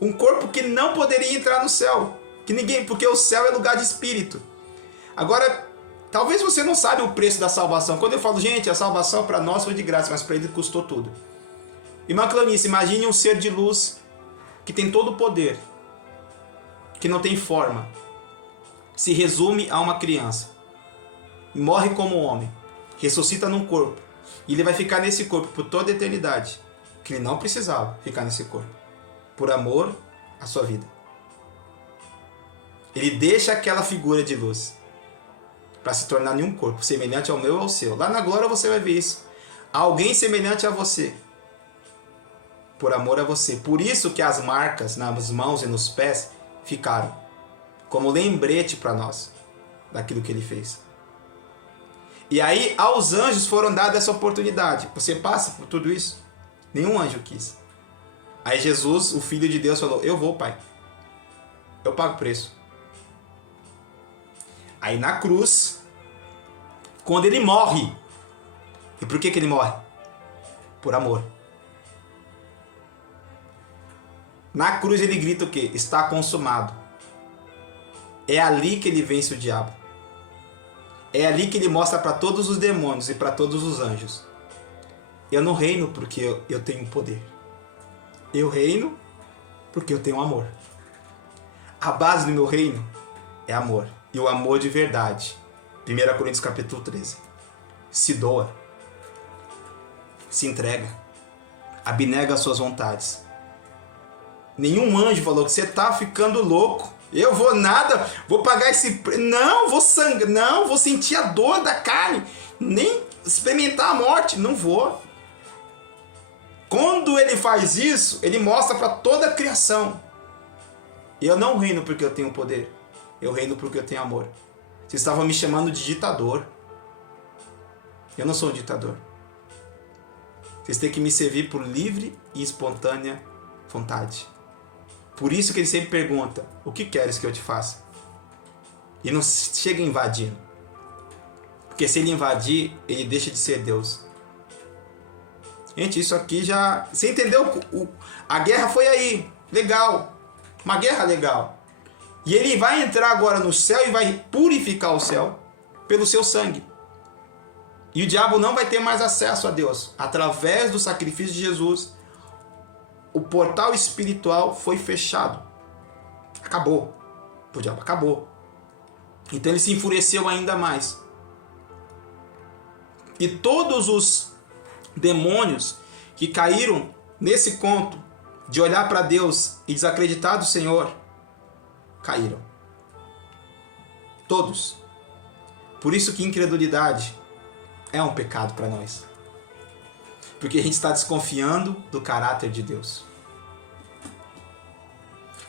Um corpo que não poderia entrar no céu, que ninguém, porque o céu é lugar de espírito. Agora, talvez você não sabe o preço da salvação. Quando eu falo, gente, a salvação para nós foi de graça, mas para ele custou tudo. Irmã Clanice, imagine um ser de luz que tem todo o poder, que não tem forma, se resume a uma criança, morre como homem, ressuscita num corpo, e ele vai ficar nesse corpo por toda a eternidade, que ele não precisava ficar nesse corpo, por amor à sua vida. Ele deixa aquela figura de luz para se tornar em um corpo semelhante ao meu ou ao seu. Lá na glória você vai ver isso. Alguém semelhante a você, por amor a você. Por isso que as marcas nas mãos e nos pés ficaram como lembrete para nós daquilo que ele fez. E aí aos anjos foram dadas essa oportunidade. Você passa por tudo isso? Nenhum anjo quis. Aí Jesus, o Filho de Deus, falou: eu vou, Pai. Eu pago o preço. Aí na cruz, quando ele morre. E por que ele morre? Por amor. Na cruz ele grita o quê? Está consumado. É ali que ele vence o diabo. É ali que ele mostra para todos os demônios e para todos os anjos: eu não reino porque eu tenho poder. Eu reino porque eu tenho amor. A base do meu reino é amor. E o amor de verdade. 1 Coríntios capítulo 13. Se doa. Se entrega. Abnega as suas vontades. Nenhum anjo falou que você está ficando louco. Eu vou nada, vou pagar esse preço. Não, vou sangrar. Não, vou sentir a dor da carne. Nem experimentar a morte. Não vou. Quando ele faz isso, ele mostra para toda a criação: eu não reino porque eu tenho poder. Eu reino porque eu tenho amor. Vocês estavam me chamando de ditador. Eu não sou um ditador. Vocês têm que me servir por livre e espontânea vontade. Por isso que ele sempre pergunta: o que queres que eu te faça? E não chega invadindo. Porque se ele invadir, ele deixa de ser Deus. Gente, isso aqui já... Você entendeu? A guerra foi aí. Legal. Uma guerra legal. E ele vai entrar agora no céu e vai purificar o céu pelo seu sangue. E o diabo não vai ter mais acesso a Deus. Através do sacrifício de Jesus, o portal espiritual foi fechado. Acabou. O diabo acabou. Então ele se enfureceu ainda mais. E todos os demônios que caíram nesse conto de olhar para Deus e desacreditar do Senhor, caíram. Todos. Por isso que incredulidade é um pecado para nós. Porque a gente está desconfiando do caráter de Deus.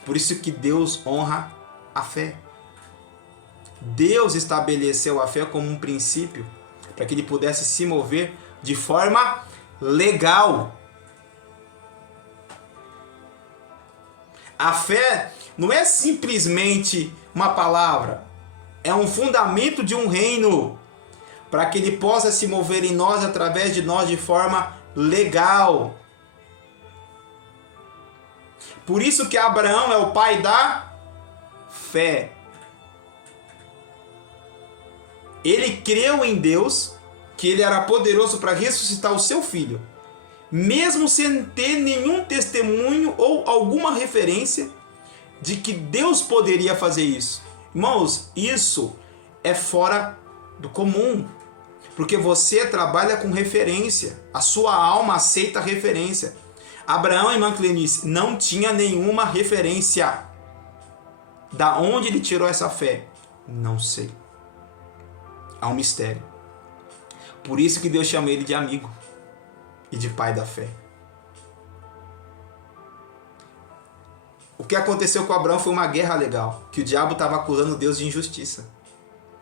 Por isso que Deus honra a fé. Deus estabeleceu a fé como um princípio para que ele pudesse se mover de forma legal. A fé não é simplesmente uma palavra, é um fundamento de um reino, para que ele possa se mover em nós, através de nós, de forma legal. Por isso que Abraão é o pai da fé. Ele creu em Deus que ele era poderoso para ressuscitar o seu filho, mesmo sem ter nenhum testemunho ou alguma referência de que Deus poderia fazer isso. Irmãos, isso é fora do comum, porque você trabalha com referência, a sua alma aceita referência. Abraão, irmã Clenice, não tinha nenhuma referência. Da onde ele tirou essa fé? Não sei. Há um mistério. Por isso que Deus chama ele de amigo e de pai da fé. O que aconteceu com Abraão foi uma guerra legal, que o diabo estava acusando Deus de injustiça.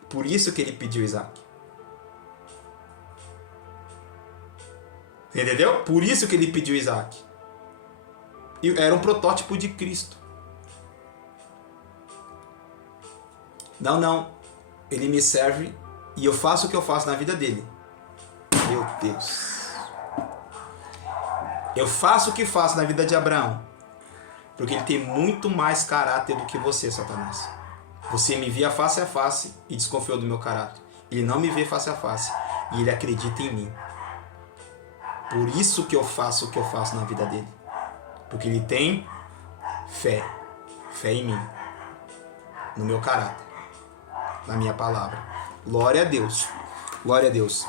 Por isso que ele pediu Isaac. Entendeu? Por isso que ele pediu Isaac. E era um protótipo de Cristo. Não. Ele me serve e eu faço o que eu faço na vida dele. Meu Deus. Eu faço o que faço na vida de Abraão. Porque ele tem muito mais caráter do que você, Satanás. Você me via face a face e desconfiou do meu caráter. Ele não me vê face a face e ele acredita em mim. Por isso que eu faço o que eu faço na vida dele. Porque ele tem fé. Fé em mim. No meu caráter. Na minha palavra. Glória a Deus. Glória a Deus.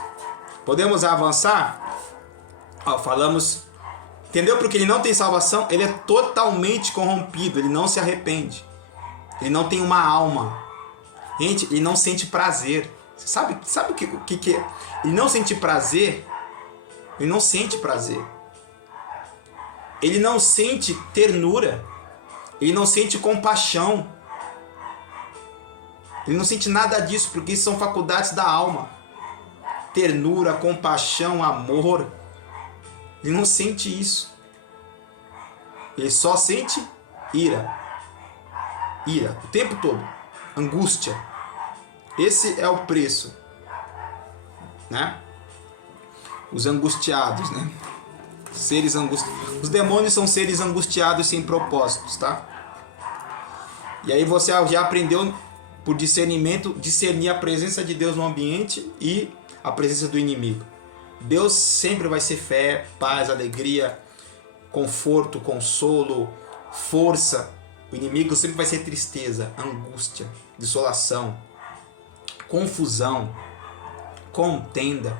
Podemos avançar? Falamos... Entendeu? Porque ele não tem salvação, ele é totalmente corrompido, ele não se arrepende. Ele não tem uma alma. Gente, ele não sente prazer. Sabe o que é? Ele não sente prazer. Ele não sente prazer. Ele não sente ternura. Ele não sente compaixão. Ele não sente nada disso, porque isso são faculdades da alma. Ternura, compaixão, amor. Ele não sente isso. Ele só sente ira. Ira, o tempo todo. Angústia. Esse é o preço. Né? Os angustiados, né? Seres angustiados. Os demônios são seres angustiados sem propósitos, tá? E aí você já aprendeu, por discernimento, discernir a presença de Deus no ambiente e a presença do inimigo. Deus sempre vai ser fé, paz, alegria, conforto, consolo, força. O inimigo sempre vai ser tristeza, angústia, desolação, confusão, contenda.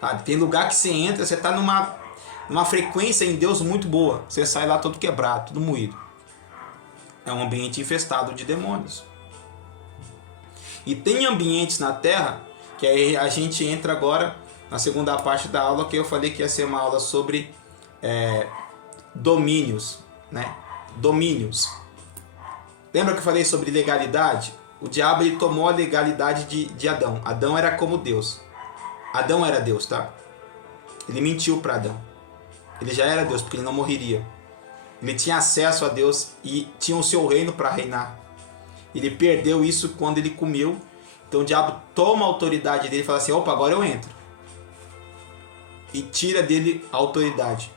Tá? Tem lugar que você entra, você está numa frequência em Deus muito boa. Você sai lá todo quebrado, todo moído. É um ambiente infestado de demônios. E tem ambientes na Terra que aí a gente entra agora na segunda parte da aula, que eu falei que ia ser uma aula sobre domínios, né? Domínios. Lembra que eu falei sobre legalidade? O diabo ele tomou a legalidade de Adão. Adão era como Deus. Adão era Deus, tá? Ele mentiu para Adão. Ele já era Deus, porque ele não morreria. Ele tinha acesso a Deus e tinha o seu reino para reinar. Ele perdeu isso quando ele comeu. Então o diabo toma a autoridade dele e fala assim: opa, agora eu entro. E tira dele a autoridade.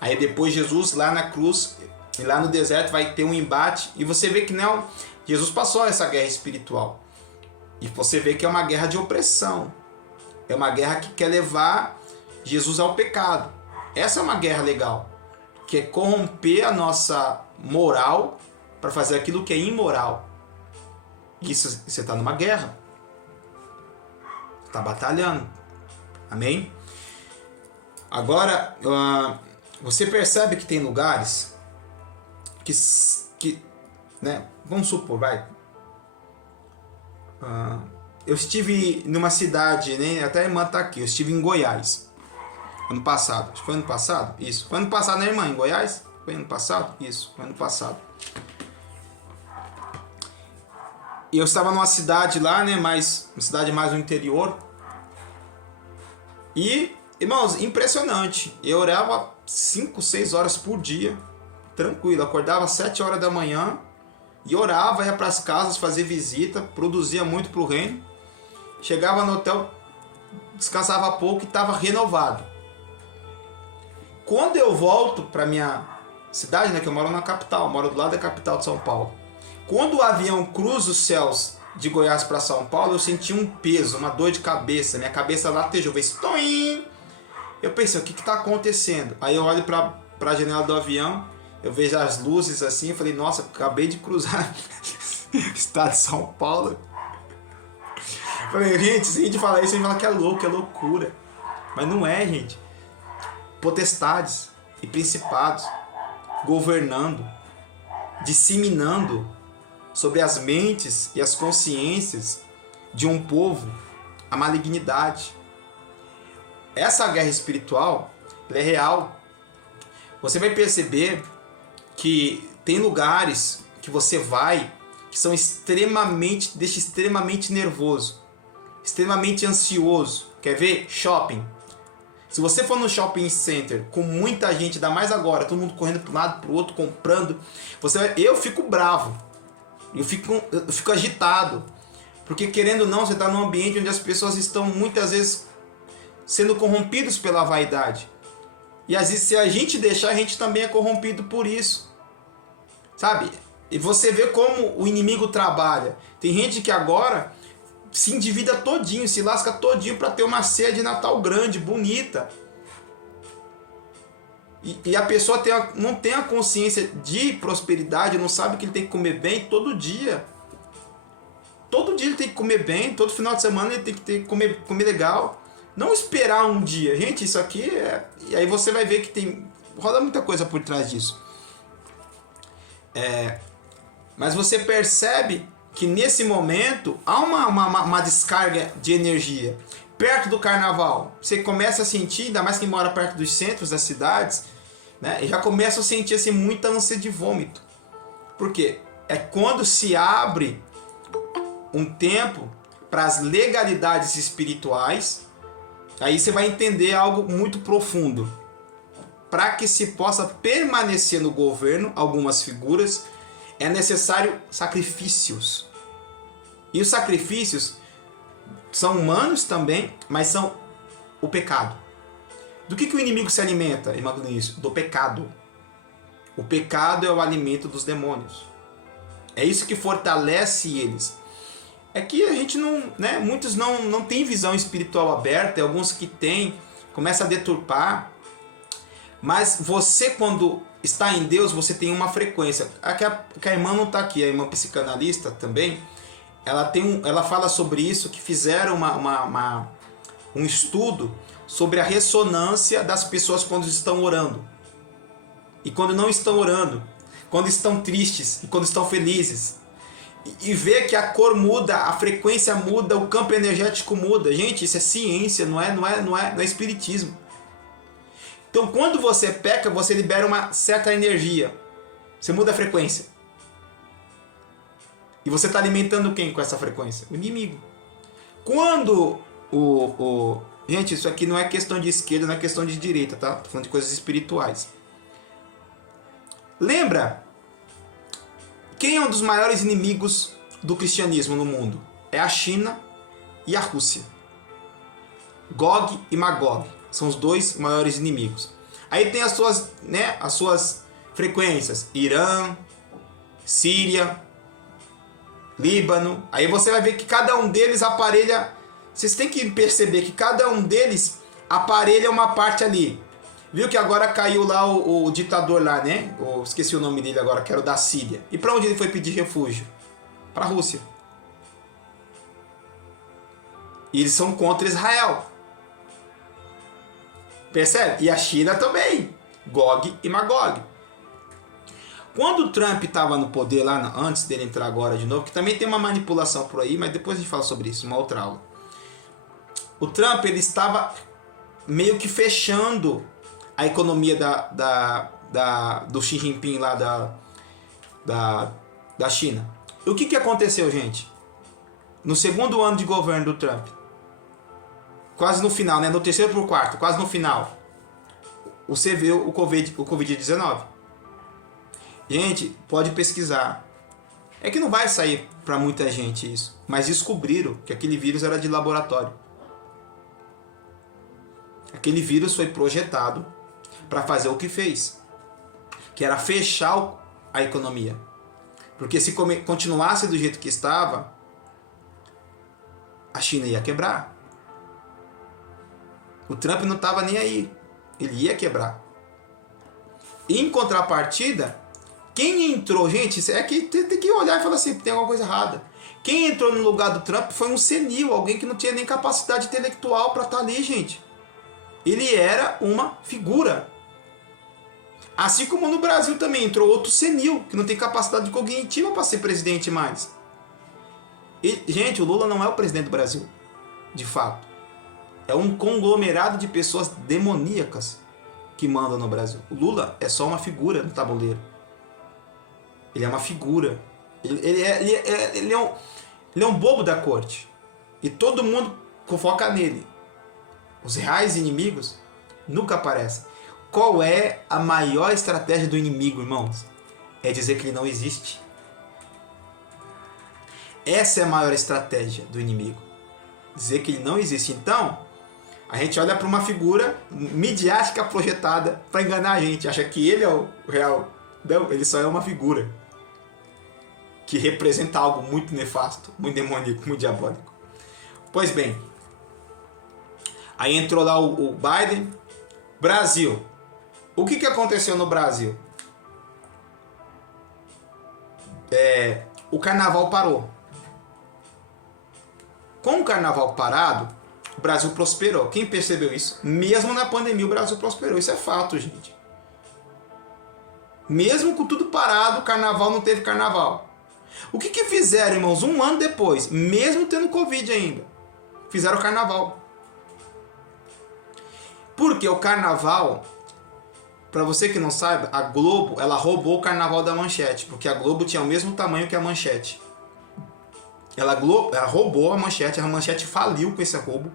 Aí depois Jesus lá na cruz e lá no deserto vai ter um embate. E você vê que não, Jesus passou essa guerra espiritual. E você vê que é uma guerra de opressão. É uma guerra que quer levar Jesus ao pecado. Essa é uma guerra legal. Que é corromper a nossa moral para fazer aquilo que é imoral. Isso você está numa guerra. Está batalhando. Amém? Agora, você percebe que tem lugares que né, vamos supor, eu estive numa cidade, né, até a irmã está aqui, eu estive em Goiás, ano passado, acho que foi ano passado? Isso, foi ano passado, né, irmã, em Goiás? Foi ano passado? Isso, foi ano passado. E eu estava numa cidade lá, né, uma cidade mais no interior, e, irmãos, impressionante, eu orava 5, 6 horas por dia, tranquilo, acordava às 7 horas da manhã, e orava, ia para as casas fazer visita, produzia muito para o reino, chegava no hotel, descansava pouco e estava renovado. Quando eu volto para minha cidade, né, que eu moro na capital, moro do lado da capital de São Paulo, quando o avião cruza os céus de Goiás para São Paulo, eu senti um peso, uma dor de cabeça. Minha cabeça latejou, fez toim. Eu pensei, o que está acontecendo? Aí eu olho para a janela do avião, eu vejo as luzes assim, eu falei, nossa, acabei de cruzar o estado de São Paulo. Eu falei, gente, se a gente falar isso, a gente fala que é louco, é loucura. Mas não é, gente. Potestades e principados governando, disseminando sobre as mentes e as consciências de um povo a malignidade. Essa guerra espiritual, ela é real. Você vai perceber que tem lugares que você vai que são deixa extremamente nervoso, extremamente ansioso. Quer ver? Shopping. Se você for no shopping center com muita gente, ainda mais agora, todo mundo correndo para um lado, para o outro, comprando, eu fico bravo, eu fico agitado, porque querendo ou não, você está num ambiente onde as pessoas estão muitas vezes sendo corrompidos pela vaidade. E às vezes, se a gente deixar, a gente também é corrompido por isso. Sabe? E você vê como o inimigo trabalha. Tem gente que agora se endivida todinho, se lasca todinho para ter uma ceia de Natal grande, bonita. E a pessoa não tem a consciência de prosperidade, não sabe que ele tem que comer bem todo dia. Todo dia ele tem que comer bem, todo final de semana ele tem que comer legal. Não esperar um dia. Gente, isso aqui é... E aí você vai ver que rola muita coisa por trás disso. Mas você percebe que nesse momento há uma descarga de energia. Perto do carnaval, você começa a sentir, ainda mais quem mora perto dos centros das cidades, né, já começa a sentir assim, muita ânsia de vômito. Por quê? É quando se abre um tempo para as legalidades espirituais. Aí você vai entender algo muito profundo. Para que se possa permanecer no governo, algumas figuras, é necessário sacrifícios. E os sacrifícios são humanos também, mas são o pecado. Do que o inimigo se alimenta, irmão Vinícius? Do pecado. O pecado é o alimento dos demônios. É isso que fortalece eles. É que a gente não, né, muitos não tem visão espiritual aberta, alguns que têm, começa a deturpar. Mas você, quando está em Deus, você tem uma frequência. Que a irmã não está aqui, a irmã psicanalista também, ela fala sobre isso, que fizeram um estudo sobre a ressonância das pessoas quando estão orando. E quando não estão orando, quando estão tristes e quando estão felizes. E ver que a cor muda, a frequência muda, o campo energético muda. Gente, isso é ciência, não é espiritismo. Então, quando você peca, você libera uma certa energia. Você muda a frequência. E você está alimentando quem com essa frequência? O inimigo. Quando Gente, isso aqui não é questão de esquerda, não é questão de direita, tá? Estou falando de coisas espirituais. Lembra? Quem é um dos maiores inimigos do cristianismo no mundo? É a China e a Rússia. Gog e Magog são os dois maiores inimigos. Aí tem as suas frequências. Irã, Síria, Líbano. Aí você vai ver que cada um deles aparelha... Vocês têm que perceber que cada um deles aparelha uma parte ali. Viu que agora caiu lá o ditador lá, né? Esqueci o nome dele agora, que era o da Síria. E para onde ele foi pedir refúgio? Para a Rússia. E eles são contra Israel. Percebe? E a China também. Gog e Magog. Quando o Trump estava no poder lá, antes dele entrar agora de novo, que também tem uma manipulação por aí, mas depois a gente fala sobre isso, uma outra aula. O Trump, ele estava meio que fechando a economia do Xi Jinping lá da China. E o que aconteceu, gente? No segundo ano de governo do Trump, quase no final, né? No terceiro para o quarto, quase no final, você vê o Covid-19. Gente, pode pesquisar. É que não vai sair para muita gente isso, mas descobriram que aquele vírus era de laboratório. Aquele vírus foi projetado para fazer o que fez, que era fechar a economia. Porque se continuasse do jeito que estava, a China ia quebrar. O Trump não estava nem aí. Ele ia quebrar. Em contrapartida, quem entrou, gente, é que tem que olhar e falar assim, tem alguma coisa errada. Quem entrou no lugar do Trump foi um senil, alguém que não tinha nem capacidade intelectual para estar ali, gente. Ele era uma figura. Assim como no Brasil também entrou outro senil, que não tem capacidade cognitiva para ser presidente mais. E, gente, o Lula não é o presidente do Brasil, de fato. É um conglomerado de pessoas demoníacas que mandam no Brasil. O Lula é só uma figura no tabuleiro. Ele é uma figura. Ele é um bobo da corte. E todo mundo foca nele. Os reais inimigos nunca aparecem. Qual é a maior estratégia do inimigo, irmãos? É dizer que ele não existe. Essa é a maior estratégia do inimigo. Dizer que ele não existe. Então, a gente olha para uma figura midiática projetada para enganar a gente. Acha que ele é o real. Não, ele só é uma figura que representa algo muito nefasto, muito demoníaco, muito diabólico. Pois bem, aí entrou lá o Biden. Brasil. O que aconteceu no Brasil? O carnaval parou. Com o carnaval parado, o Brasil prosperou. Quem percebeu isso? Mesmo na pandemia o Brasil prosperou. Isso é fato, gente. Mesmo com tudo parado, o carnaval não teve carnaval. O que fizeram, irmãos? Um ano depois, mesmo tendo Covid ainda, fizeram o carnaval. Porque o carnaval, para você que não sabe, a Globo, ela roubou o carnaval da Manchete, porque a Globo tinha o mesmo tamanho que a Manchete. Ela roubou a Manchete faliu com esse roubo.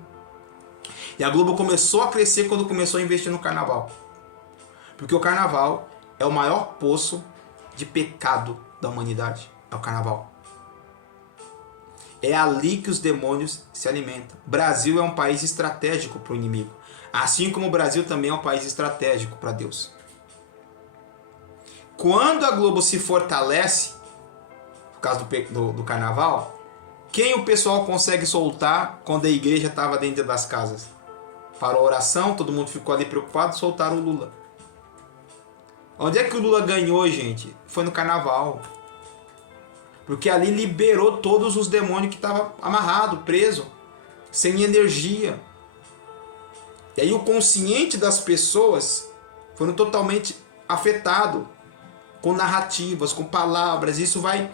E a Globo começou a crescer quando começou a investir no carnaval. Porque o carnaval é o maior poço de pecado da humanidade. É o carnaval. É ali que os demônios se alimentam. O Brasil é um país estratégico para o inimigo. Assim como o Brasil também é um país estratégico para Deus. Quando a Globo se fortalece, por causa do carnaval, quem o pessoal consegue soltar quando a igreja estava dentro das casas? Parou a oração, todo mundo ficou ali preocupado, soltaram o Lula. Onde é que o Lula ganhou, gente? Foi no carnaval. Porque ali liberou todos os demônios que estavam amarrados, presos, sem energia. E aí o consciente das pessoas foram totalmente afetado com narrativas, com palavras. Isso vai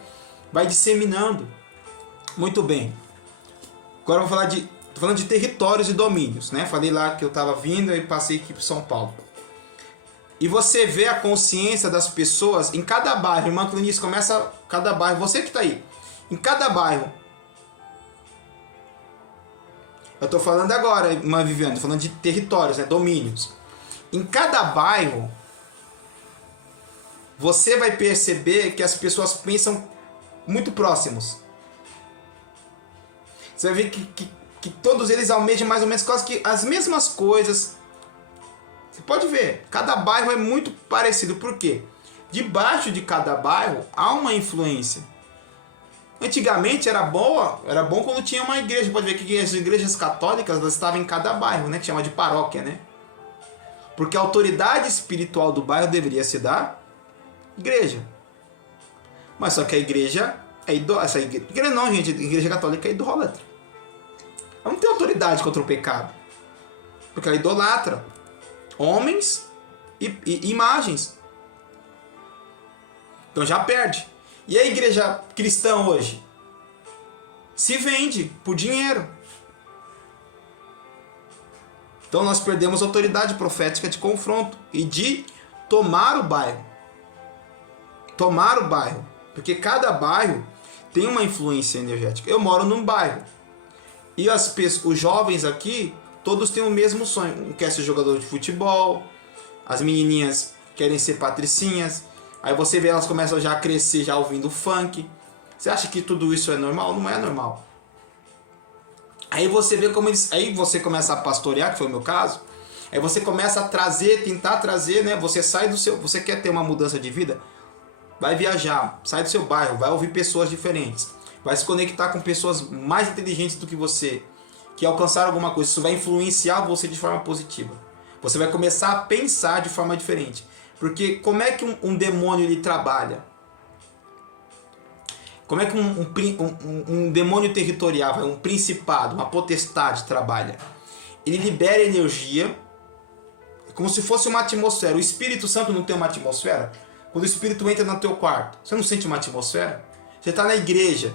disseminando. Muito bem. Agora eu vou falar tô falando de territórios e domínios, né? Falei lá que eu estava vindo e passei aqui para São Paulo. E você vê a consciência das pessoas em cada bairro. Irmã Clonice, começa cada bairro. Você que está aí. Em cada bairro. Eu estou falando agora, irmã Viviane, estou falando de territórios, né? Domínios. Em cada bairro, você vai perceber que as pessoas pensam muito próximos. Você vai ver que todos eles almejam mais ou menos quase que as mesmas coisas. Você pode ver, cada bairro é muito parecido. Por quê? Debaixo de cada bairro há uma influência. Antigamente era bom quando tinha uma igreja. Pode ver que as igrejas católicas elas estavam em cada bairro, né? Que chama de paróquia, né? Porque a autoridade espiritual do bairro deveria ser da igreja. Mas só que a igreja é idólatra. Igreja não, gente. A igreja católica é idólatra. Ela não tem autoridade contra o pecado. Porque ela idolatra homens e imagens. Então já perde. E a igreja cristã hoje? Se vende por dinheiro. Então nós perdemos a autoridade profética de confronto e de tomar o bairro. Tomar o bairro. Porque cada bairro tem uma influência energética. Eu moro num bairro. E os jovens aqui, todos têm o mesmo sonho. Um quer ser jogador de futebol. As menininhas querem ser patricinhas. Aí você vê elas começam já a crescer, já ouvindo funk. Você acha que tudo isso é normal? Não é normal. Aí você vê como eles... Aí você começa a pastorear, que foi o meu caso. Aí você começa a trazer, tentar trazer, né? Você sai do seu... Você quer ter uma mudança de vida? Vai viajar, sai do seu bairro, vai ouvir pessoas diferentes. vai se conectar com pessoas mais inteligentes do que você, que alcançaram alguma coisa. Isso vai influenciar você de forma positiva. Você vai começar a pensar de forma diferente. Porque como é que um demônio ele trabalha? Como é que um demônio territorial, um principado, uma potestade trabalha? Ele libera energia, como se fosse uma atmosfera. O Espírito Santo não tem uma atmosfera? Quando o Espírito entra no teu quarto, você não sente uma atmosfera? Você está na igreja,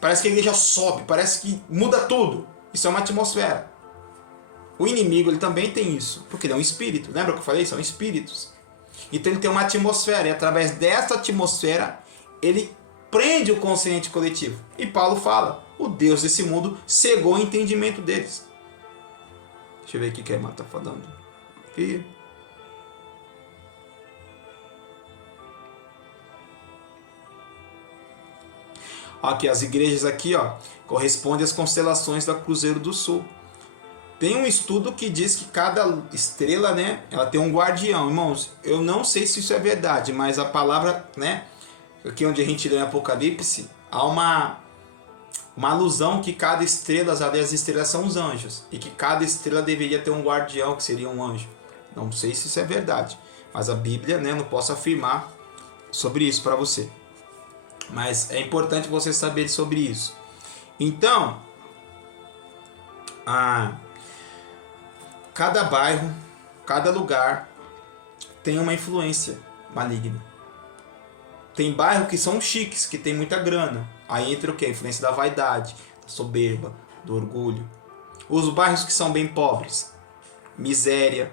parece que a igreja sobe, parece que muda tudo. Isso é uma atmosfera. O inimigo ele também tem isso, porque ele é um espírito. Lembra que eu falei? São espíritos. Então ele tem uma atmosfera, e através dessa atmosfera, ele prende o consciente coletivo. E Paulo fala, o Deus desse mundo cegou o entendimento deles. Deixa eu ver aqui o que a irmã está falando. Aqui. Aqui, as igrejas aqui, ó, correspondem às constelações da Cruzeiro do Sul. Tem um estudo que diz que cada estrela, né, ela tem um guardião. Irmãos, eu não sei se isso é verdade, mas a palavra, né, aqui onde a gente lê em Apocalipse, há uma alusão que cada estrela, as estrelas são os anjos, e que cada estrela deveria ter um guardião, que seria um anjo. Não sei se isso é verdade, mas a Bíblia, né, não posso afirmar sobre isso para você. Mas é importante você saber sobre isso. Então, cada bairro, cada lugar tem uma influência maligna. Tem bairros que são chiques, que tem muita grana. Aí entra o quê? A influência da vaidade, da soberba, do orgulho. Os bairros que são bem pobres, miséria,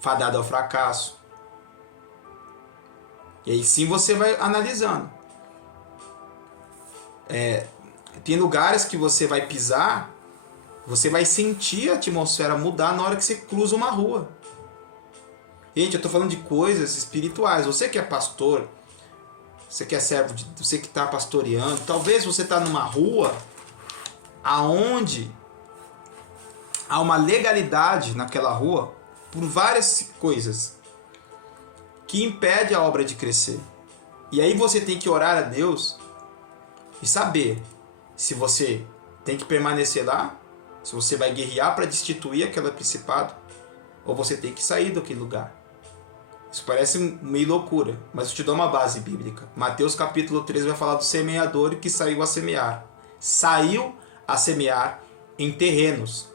fadado ao fracasso. E aí sim você vai analisando. Tem lugares que você vai pisar, você vai sentir a atmosfera mudar na hora que você cruza uma rua. Gente, eu estou falando de coisas espirituais. Você que é pastor, você que é servo, você que está pastoreando, talvez você está numa rua aonde há uma legalidade naquela rua por várias coisas que impede a obra de crescer. E aí você tem que orar a Deus e saber se você tem que permanecer lá, se você vai guerrear para destituir aquele principado, ou você tem que sair daquele lugar. Isso parece meio loucura, mas eu te dou uma base bíblica. Mateus capítulo 13 vai falar do semeador que saiu a semear. Saiu a semear em terrenos.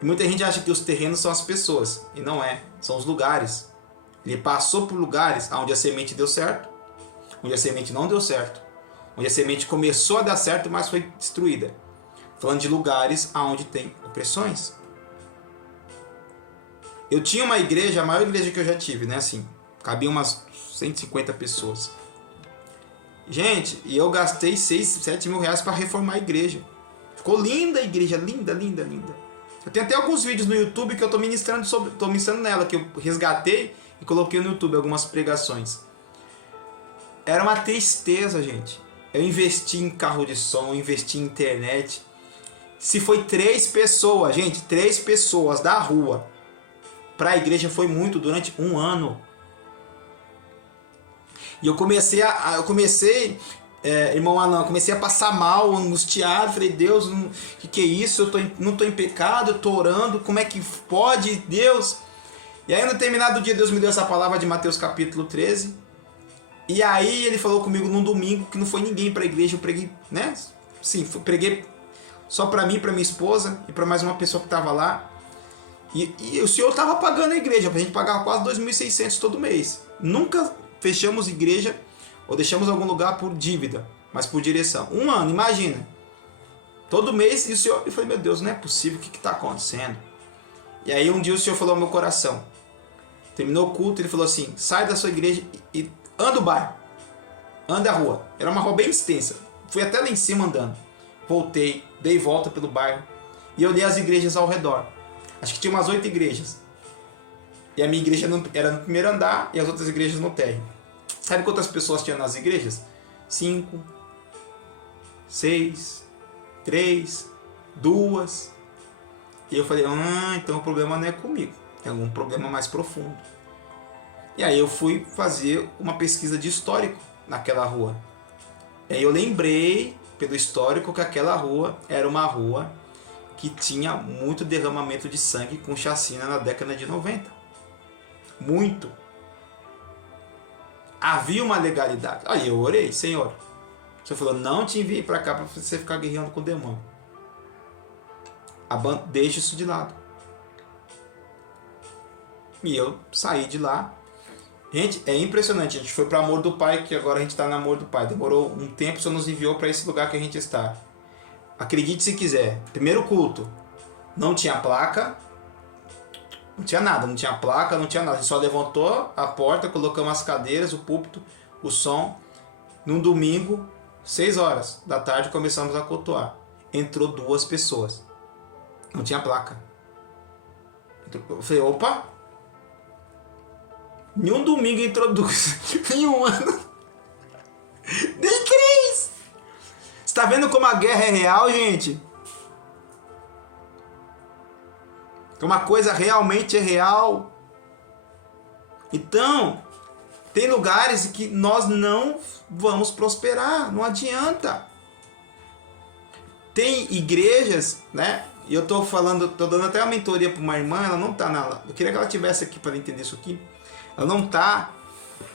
E muita gente acha que os terrenos são as pessoas, e não é, são os lugares. Ele passou por lugares onde a semente deu certo, onde a semente não deu certo, onde a semente começou a dar certo, mas foi destruída. Falando de lugares onde tem opressões. Eu tinha uma igreja, a maior igreja que eu já tive, né? Assim, cabia umas 150 pessoas. Gente, e eu gastei 6, 7 mil reais para reformar a igreja. Ficou linda a igreja, linda, linda, linda. Eu tenho até alguns vídeos no YouTube que eu estou ministrando nela, que eu resgatei e coloquei no YouTube algumas pregações. Era uma tristeza, gente. Eu investi em carro de som, investi em internet. Se foi 3 pessoas, gente, 3 pessoas da rua para a igreja foi muito durante 1 ano. E eu comecei, irmão Alan, comecei a passar mal, angustiado. Falei, Deus, que é isso? Eu não estou em pecado, eu estou orando, como é que pode, Deus? E aí no determinado dia Deus me deu essa palavra de Mateus capítulo 13. E aí ele falou comigo num domingo que não foi ninguém para a igreja. Eu preguei, né? Sim, preguei só para mim, para minha esposa e para mais uma pessoa que estava lá. E o Senhor estava pagando a igreja. A gente pagava quase 2.600 todo mês. Nunca fechamos igreja ou deixamos algum lugar por dívida, mas por direção. 1 ano, imagina. Todo mês, e o Senhor... Eu falei, meu Deus, não é possível, o que está acontecendo? E aí um dia o Senhor falou ao meu coração. Terminou o culto, ele falou assim, sai da sua igreja e anda o bairro. Anda a rua. Era uma rua bem extensa. Fui até lá em cima andando. Voltei, dei volta pelo bairro e olhei as igrejas ao redor. Acho que tinha umas 8 igrejas. E a minha igreja era no primeiro andar e as outras igrejas no térreo. Sabe quantas pessoas tinha nas igrejas? 5, 6, 3, 2. E eu falei, então o problema não é comigo. Tem algum problema mais profundo. E aí eu fui fazer uma pesquisa de histórico naquela rua. Aí eu lembrei, pelo histórico, que aquela rua era uma rua que tinha muito derramamento de sangue com chacina na década de 90. Muito. Havia uma legalidade. Aí eu orei, Senhor. O Senhor falou, não te enviei para cá para você ficar guerreando com o demônio. Deixa isso de lado. E eu saí de lá. Gente, é impressionante. A gente foi para Amor do Pai, que agora a gente está no Amor do Pai. Demorou um tempo, o Senhor nos enviou para esse lugar que a gente está. Acredite se quiser. Primeiro culto. Não tinha placa. Não tinha nada. Não tinha placa, não tinha nada. A gente só levantou a porta, colocamos as cadeiras, o púlpito, o som. Num domingo, 6 horas da tarde, começamos a cultuar. Entrou 2 pessoas. Não tinha placa. Eu falei, opa! Em um domingo entrou 2. Em um ano. Nem 3. Você tá vendo como a guerra é real, gente? Uma coisa realmente é real. Então, tem lugares que nós não vamos prosperar. Não adianta. Tem igrejas, né? E eu tô dando até uma mentoria para uma irmã, ela não tá na. Eu queria que ela tivesse aqui para entender isso aqui. Ela não tá.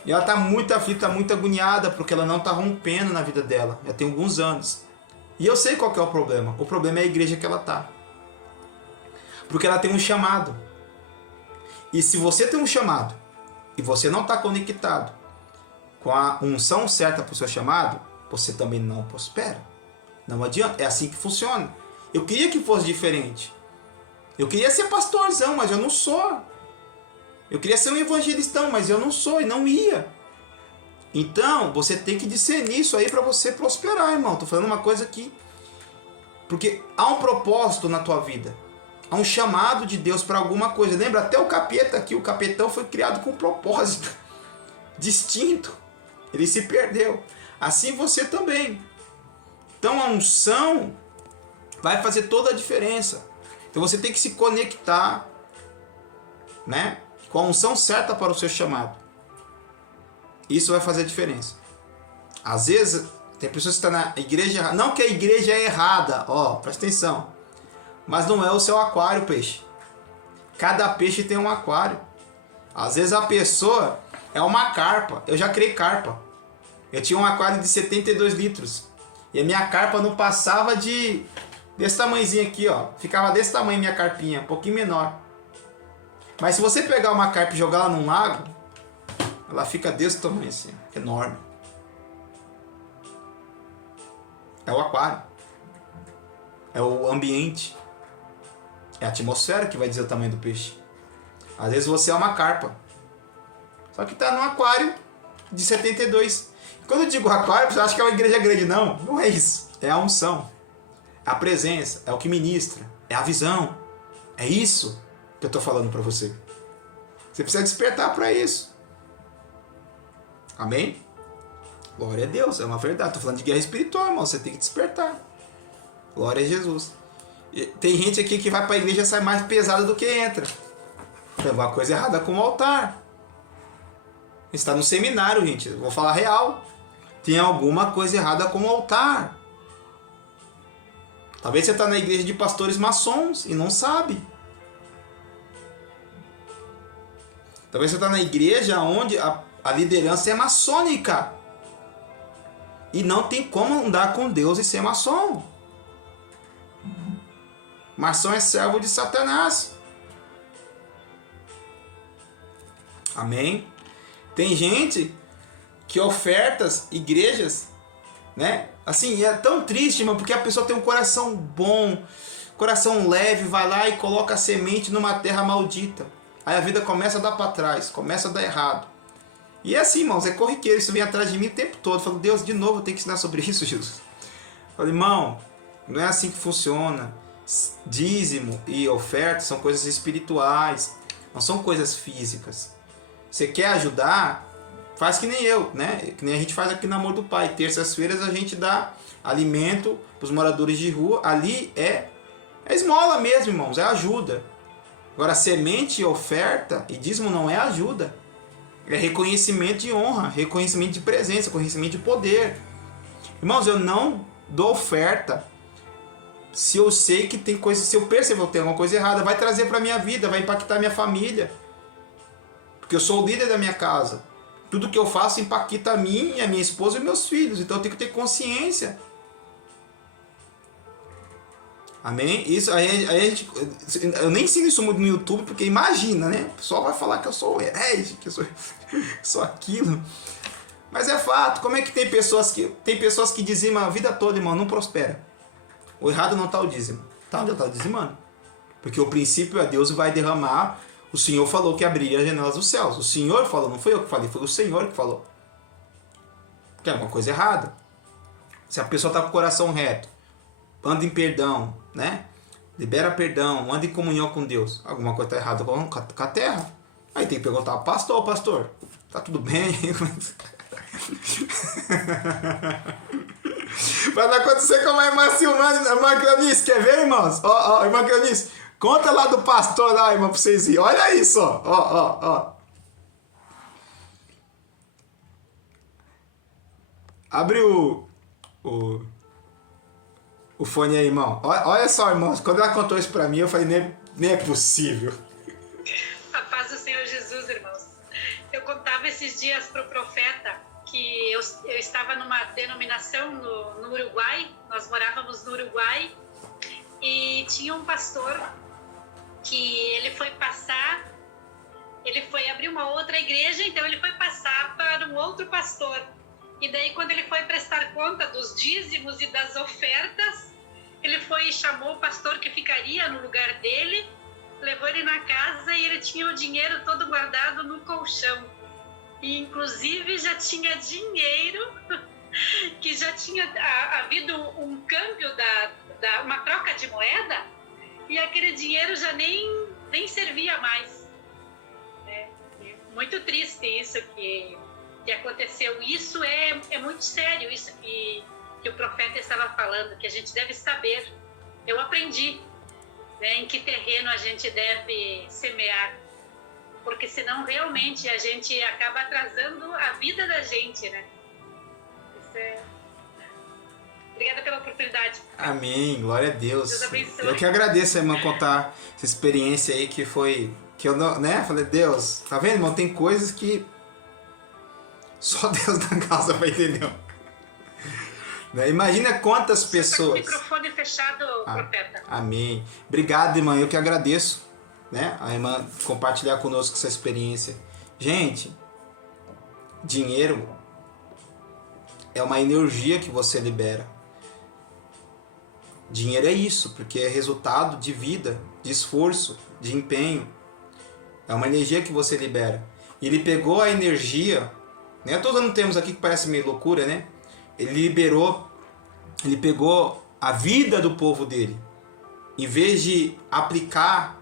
E ela tá muito aflita, muito agoniada, porque ela não tá rompendo na vida dela. Já tem alguns anos. E eu sei qual que é o problema. O problema é a igreja que ela tá. Porque ela tem um chamado. E se você tem um chamado e você não está conectado com a unção certa para o seu chamado, você também não prospera. Não adianta. É assim que funciona. Eu queria que fosse diferente. Eu queria ser pastorzão, mas eu não sou. Eu queria ser um evangelistão, mas eu não sou e não ia. Então, você tem que discernir isso aí para você prosperar, irmão. Tô falando uma coisa aqui. Porque há um propósito na tua vida. Há um chamado de Deus para alguma coisa. Lembra até o capeta aqui. O capetão foi criado com um propósito distinto. Ele se perdeu. Assim você também. Então a unção vai fazer toda a diferença. Então você tem que se conectar, né, com a unção certa para o seu chamado. Isso vai fazer a diferença. Às vezes tem pessoas que estão na igreja errada. Não que a igreja é errada. Ó, presta atenção. Mas não é o seu aquário, peixe. Cada peixe tem um aquário. Às vezes a pessoa é uma carpa. Eu já criei carpa. Eu tinha um aquário de 72 litros. E a minha carpa não passava desse tamanhozinho aqui, ó. Ficava desse tamanho minha carpinha, um pouquinho menor. Mas se você pegar uma carpa e jogar ela num lago, ela fica desse tamanho assim, enorme. É o aquário. É o ambiente. É a atmosfera que vai dizer o tamanho do peixe. Às vezes você é uma carpa. Só que está num aquário de 72. Quando eu digo aquário, você acha que é uma igreja grande. Não, não é isso. É a unção. É a presença. É o que ministra. É a visão. É isso que eu estou falando para você. Você precisa despertar para isso. Amém? Glória a Deus. É uma verdade. Estou falando de guerra espiritual, irmão. Você tem que despertar. Glória a Jesus. Tem gente aqui que vai para a igreja e sai mais pesada do que entra. Tem alguma coisa errada com o altar. Está no seminário, gente. Eu vou falar real. Tem alguma coisa errada com o altar. Talvez você está na igreja de pastores maçons e não sabe. Talvez você está na igreja onde a liderança é maçônica. E não tem como andar com Deus e ser maçom. Maçom é servo de Satanás. Amém? Tem gente que ofertas igrejas, né? Assim, é tão triste, mano, porque a pessoa tem um coração bom, coração leve, vai lá e coloca a semente numa terra maldita. Aí a vida começa a dar para trás, começa a dar errado. E é assim, irmãos, é corriqueiro, isso vem atrás de mim o tempo todo. Eu falo, Deus, de novo eu tenho que ensinar sobre isso, Jesus. Eu falo, irmão, não é assim que funciona. Dízimo e oferta são coisas espirituais, não são coisas físicas. Você quer ajudar? Faz que nem eu, né? Que nem a gente faz aqui no Amor do Pai. Terças-feiras a gente dá alimento para os moradores de rua. Ali é esmola mesmo, irmãos, é ajuda. Agora, semente, oferta e dízimo não é ajuda. É reconhecimento de honra, reconhecimento de presença, reconhecimento de poder. Irmãos, eu não dou oferta se eu sei que tem coisa, se eu percebo que tem alguma coisa errada, vai trazer para minha vida, vai impactar minha família. Porque eu sou o líder da minha casa. Tudo que eu faço impacta a mim, a minha esposa e meus filhos. Então eu tenho que ter consciência. Amém? Isso aí a gente, eu nem ensino isso muito no YouTube, porque imagina, né? O pessoal vai falar que eu sou herege, que eu sou aquilo. Mas é fato. Como é que tem pessoas que dizimam a vida toda, irmão, não prospera? O errado não está o dízimo. Tá onde está dizimando? Porque o princípio é Deus vai derramar. O Senhor falou que abriria as janelas dos céus. O Senhor falou, não foi eu que falei, foi o Senhor que falou. Que é uma coisa errada. Se a pessoa está com o coração reto, anda em perdão, né? Libera perdão, anda em comunhão com Deus. Alguma coisa está errada com a terra. Aí tem que perguntar, pastor, tá tudo bem? Vai acontecer com a irmã Silmane, irmã Cleonice, quer ver, irmãos? Ó, irmã Cleonice, conta lá do pastor lá, irmã, pra vocês irem. Olha isso, ó. Abre o fone aí, irmão. Olha só, irmãos, quando ela contou isso pra mim, eu falei, nem é possível. A paz do Senhor Jesus, irmãos. Eu contava esses dias pro profeta que eu estava numa denominação no Uruguai, nós morávamos no Uruguai, e tinha um pastor que ele foi abrir uma outra igreja, então ele foi passar para um outro pastor. E daí, quando ele foi prestar conta dos dízimos e das ofertas, ele foi e chamou o pastor que ficaria no lugar dele, levou ele na casa e ele tinha o dinheiro todo guardado no colchão. E, inclusive, já tinha dinheiro, que já tinha havido um câmbio, uma troca de moeda, e aquele dinheiro já nem servia mais. Muito triste isso que aconteceu. Isso é muito sério, isso que o profeta estava falando, que a gente deve saber. Eu aprendi, né, em que terreno a gente deve semear. Porque senão realmente a gente acaba atrasando a vida da gente, né? Obrigada pela oportunidade. Amém, glória a Deus. Deus abençoe. Eu que agradeço, irmã, contar essa experiência aí que eu não, né? Falei, Deus, tá vendo, irmão? Tem coisas que só Deus na casa vai entender. Né? Imagina quantas pessoas. Tá com o microfone fechado, profeta. Amém. Obrigado, irmã, eu que agradeço. Né? A irmã compartilhar conosco essa experiência. Gente, dinheiro é uma energia que você libera. Dinheiro é isso, porque é resultado de vida, de esforço, de empenho. É uma energia que você libera. E ele pegou a energia, né? Estou usando termos aqui que parece meio loucura, né? Ele pegou a vida do povo dele. Em vez de aplicar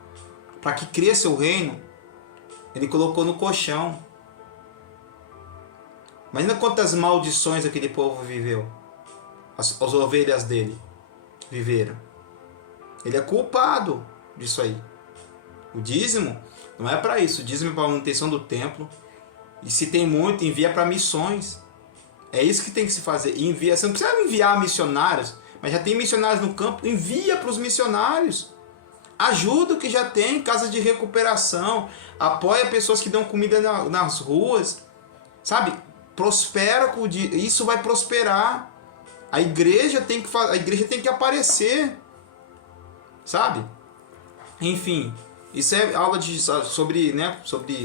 para que cresça o reino, ele colocou no colchão. Imagina quantas maldições aquele povo viveu. As ovelhas dele viveram. Ele é culpado disso aí. O dízimo não é para isso. O dízimo é para a manutenção do templo. E se tem muito, envia para missões. É isso que tem que se fazer. Envia. Você não precisa enviar missionários, mas já tem missionários no campo. Envia para os missionários. Ajuda o que já tem, casa de recuperação, apoia pessoas que dão comida nas ruas, sabe? Prospera com isso, vai prosperar. A igreja tem que aparecer, sabe? Enfim, isso é aula sobre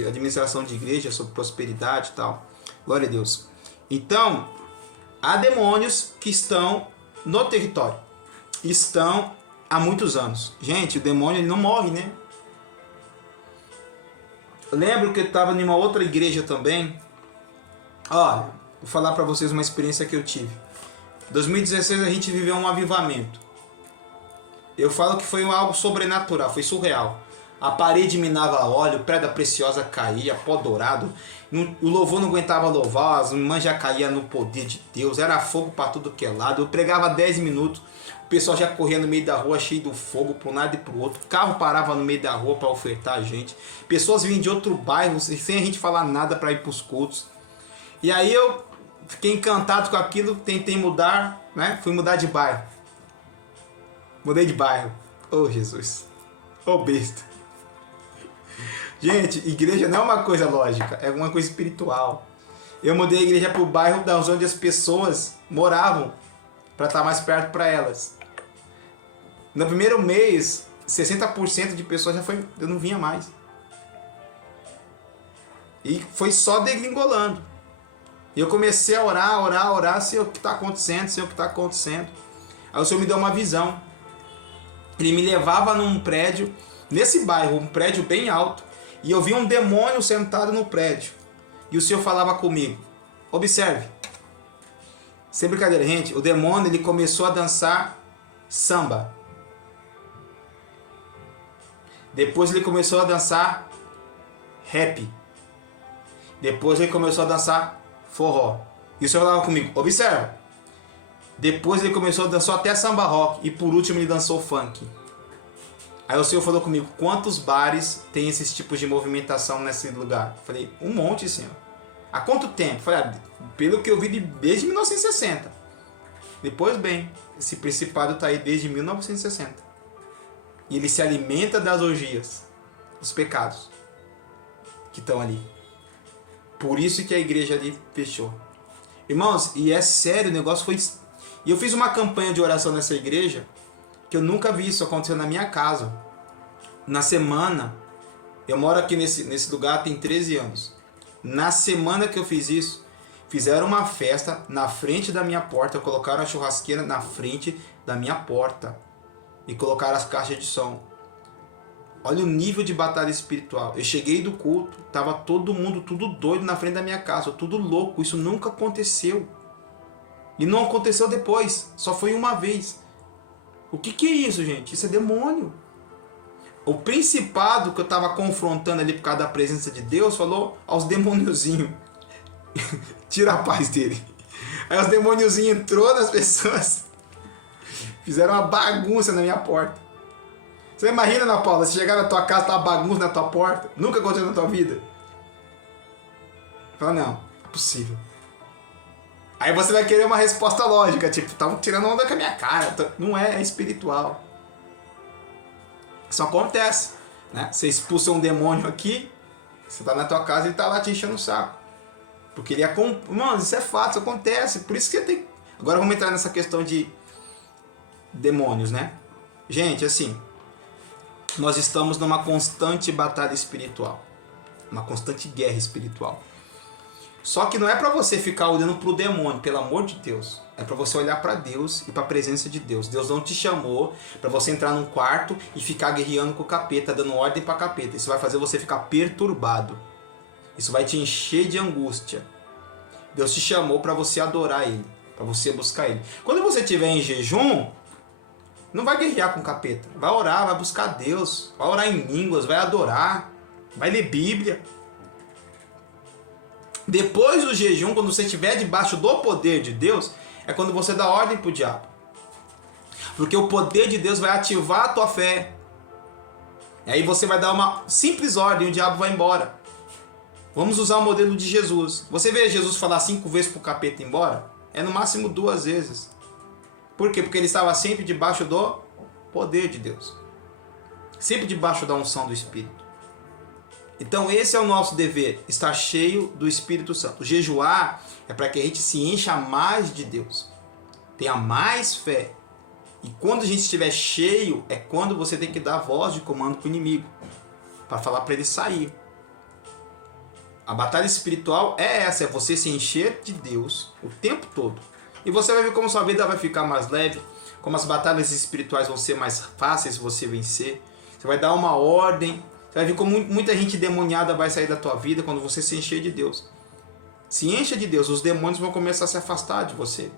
administração de igreja, sobre prosperidade e tal. Glória a Deus. Então, há demônios que estão no território, estão há muitos anos. Gente, o demônio ele não morre, né? Eu lembro que eu estava em uma outra igreja também. Olha, vou falar para vocês uma experiência que eu tive. Em 2016 a gente viveu um avivamento. Eu falo que foi algo sobrenatural, foi surreal. A parede minava óleo, pedra preciosa caía, pó dourado. O louvor não aguentava louvar, as irmãs já caíam no poder de Deus. Era fogo para tudo que é lado. Eu pregava 10 minutos. O pessoal já corria no meio da rua cheio do fogo para um lado e para o outro. O carro parava no meio da rua para ofertar a gente. Pessoas vinham de outro bairro sem a gente falar nada para ir para os cultos. E aí eu fiquei encantado com aquilo, tentei mudar, né? Fui mudar de bairro. Mudei de bairro. Oh, Jesus. Oh, besta. Gente, igreja não é uma coisa lógica, é uma coisa espiritual. Eu mudei a igreja para o bairro onde as pessoas moravam, para estar mais perto para elas. No primeiro mês, 60% de pessoas já foi, eu não vinha mais. E foi só degringolando. E eu comecei a orar, sei o que está acontecendo. Aí o Senhor me deu uma visão. Ele me levava num prédio, nesse bairro, um prédio bem alto, e eu vi um demônio sentado no prédio. E o Senhor falava comigo, observe. Sem brincadeira, gente, o demônio ele começou a dançar samba. Depois ele começou a dançar rap. Depois ele começou a dançar forró. E o Senhor falava comigo, observa. Depois ele começou a dançar até samba rock. E por último ele dançou funk. Aí o Senhor falou comigo, quantos bares tem esses tipos de movimentação nesse lugar? Eu falei, um monte, Senhor. Há quanto tempo? Eu falei, pelo que eu vi desde 1960. Depois, bem, esse principado está aí desde 1960. E ele se alimenta das orgias, dos pecados que estão ali. Por isso que a igreja ali fechou. Irmãos, e é sério, o negócio foi... E eu fiz uma campanha de oração nessa igreja, que eu nunca vi isso acontecer na minha casa. Na semana, eu moro aqui nesse lugar tem 13 anos. Na semana que eu fiz isso, fizeram uma festa na frente da minha porta, colocaram a churrasqueira na frente da minha porta e colocaram as caixas de som. Olha o nível de batalha espiritual. Eu cheguei do culto, tava todo mundo tudo doido na frente da minha casa, tudo louco. Isso nunca aconteceu. E não aconteceu depois, só foi uma vez. O que é isso, gente? Isso é demônio. O principado que eu estava confrontando ali por causa da presença de Deus falou aos demôniozinhos: tira a paz dele. Aí os demôniozinhos entrou nas pessoas, fizeram uma bagunça na minha porta. Você imagina, Ana Paula, se chegar na tua casa, tá uma bagunça na tua porta? Nunca aconteceu na tua vida? Fala, não, é possível. Aí você vai querer uma resposta lógica, tipo, estavam tirando onda com a minha cara. Não é, é espiritual. Isso acontece, né? Você expulsa um demônio aqui, você tá na tua casa e ele tá lá te enchendo o saco. Porque ele é... Mano, isso é fato, isso acontece. Por isso que tem... Agora vamos entrar nessa questão de demônios, né? Gente, assim, nós estamos numa constante batalha espiritual. Uma constante guerra espiritual. Só que não é para você ficar olhando para o demônio, pelo amor de Deus. É para você olhar para Deus e para a presença de Deus. Deus não te chamou para você entrar num quarto e ficar guerreando com o capeta, dando ordem para capeta. Isso vai fazer você ficar perturbado. Isso vai te encher de angústia. Deus te chamou para você adorar Ele, para você buscar Ele. Quando você estiver em jejum, não vai guerrear com o capeta. Vai orar, vai buscar Deus, vai orar em línguas, vai adorar, vai ler Bíblia. Depois do jejum, quando você estiver debaixo do poder de Deus, é quando você dá ordem para o diabo. Porque o poder de Deus vai ativar a tua fé. E aí você vai dar uma simples ordem e o diabo vai embora. Vamos usar o modelo de Jesus. Você vê Jesus falar 5 vezes para o capeta ir embora? É no máximo 2 vezes. Por quê? Porque ele estava sempre debaixo do poder de Deus. Sempre debaixo da unção do Espírito. Então esse é o nosso dever, estar cheio do Espírito Santo. Jejuar é para que a gente se encha mais de Deus, tenha mais fé. E quando a gente estiver cheio, é quando você tem que dar voz de comando para o inimigo, para falar para ele sair. A batalha espiritual é essa, é você se encher de Deus o tempo todo. E você vai ver como sua vida vai ficar mais leve, como as batalhas espirituais vão ser mais fáceis de você vencer. Você vai dar uma ordem. Você vai ver como muita gente demoniada vai sair da tua vida quando você se encher de Deus. Se encha de Deus, os demônios vão começar a se afastar de você.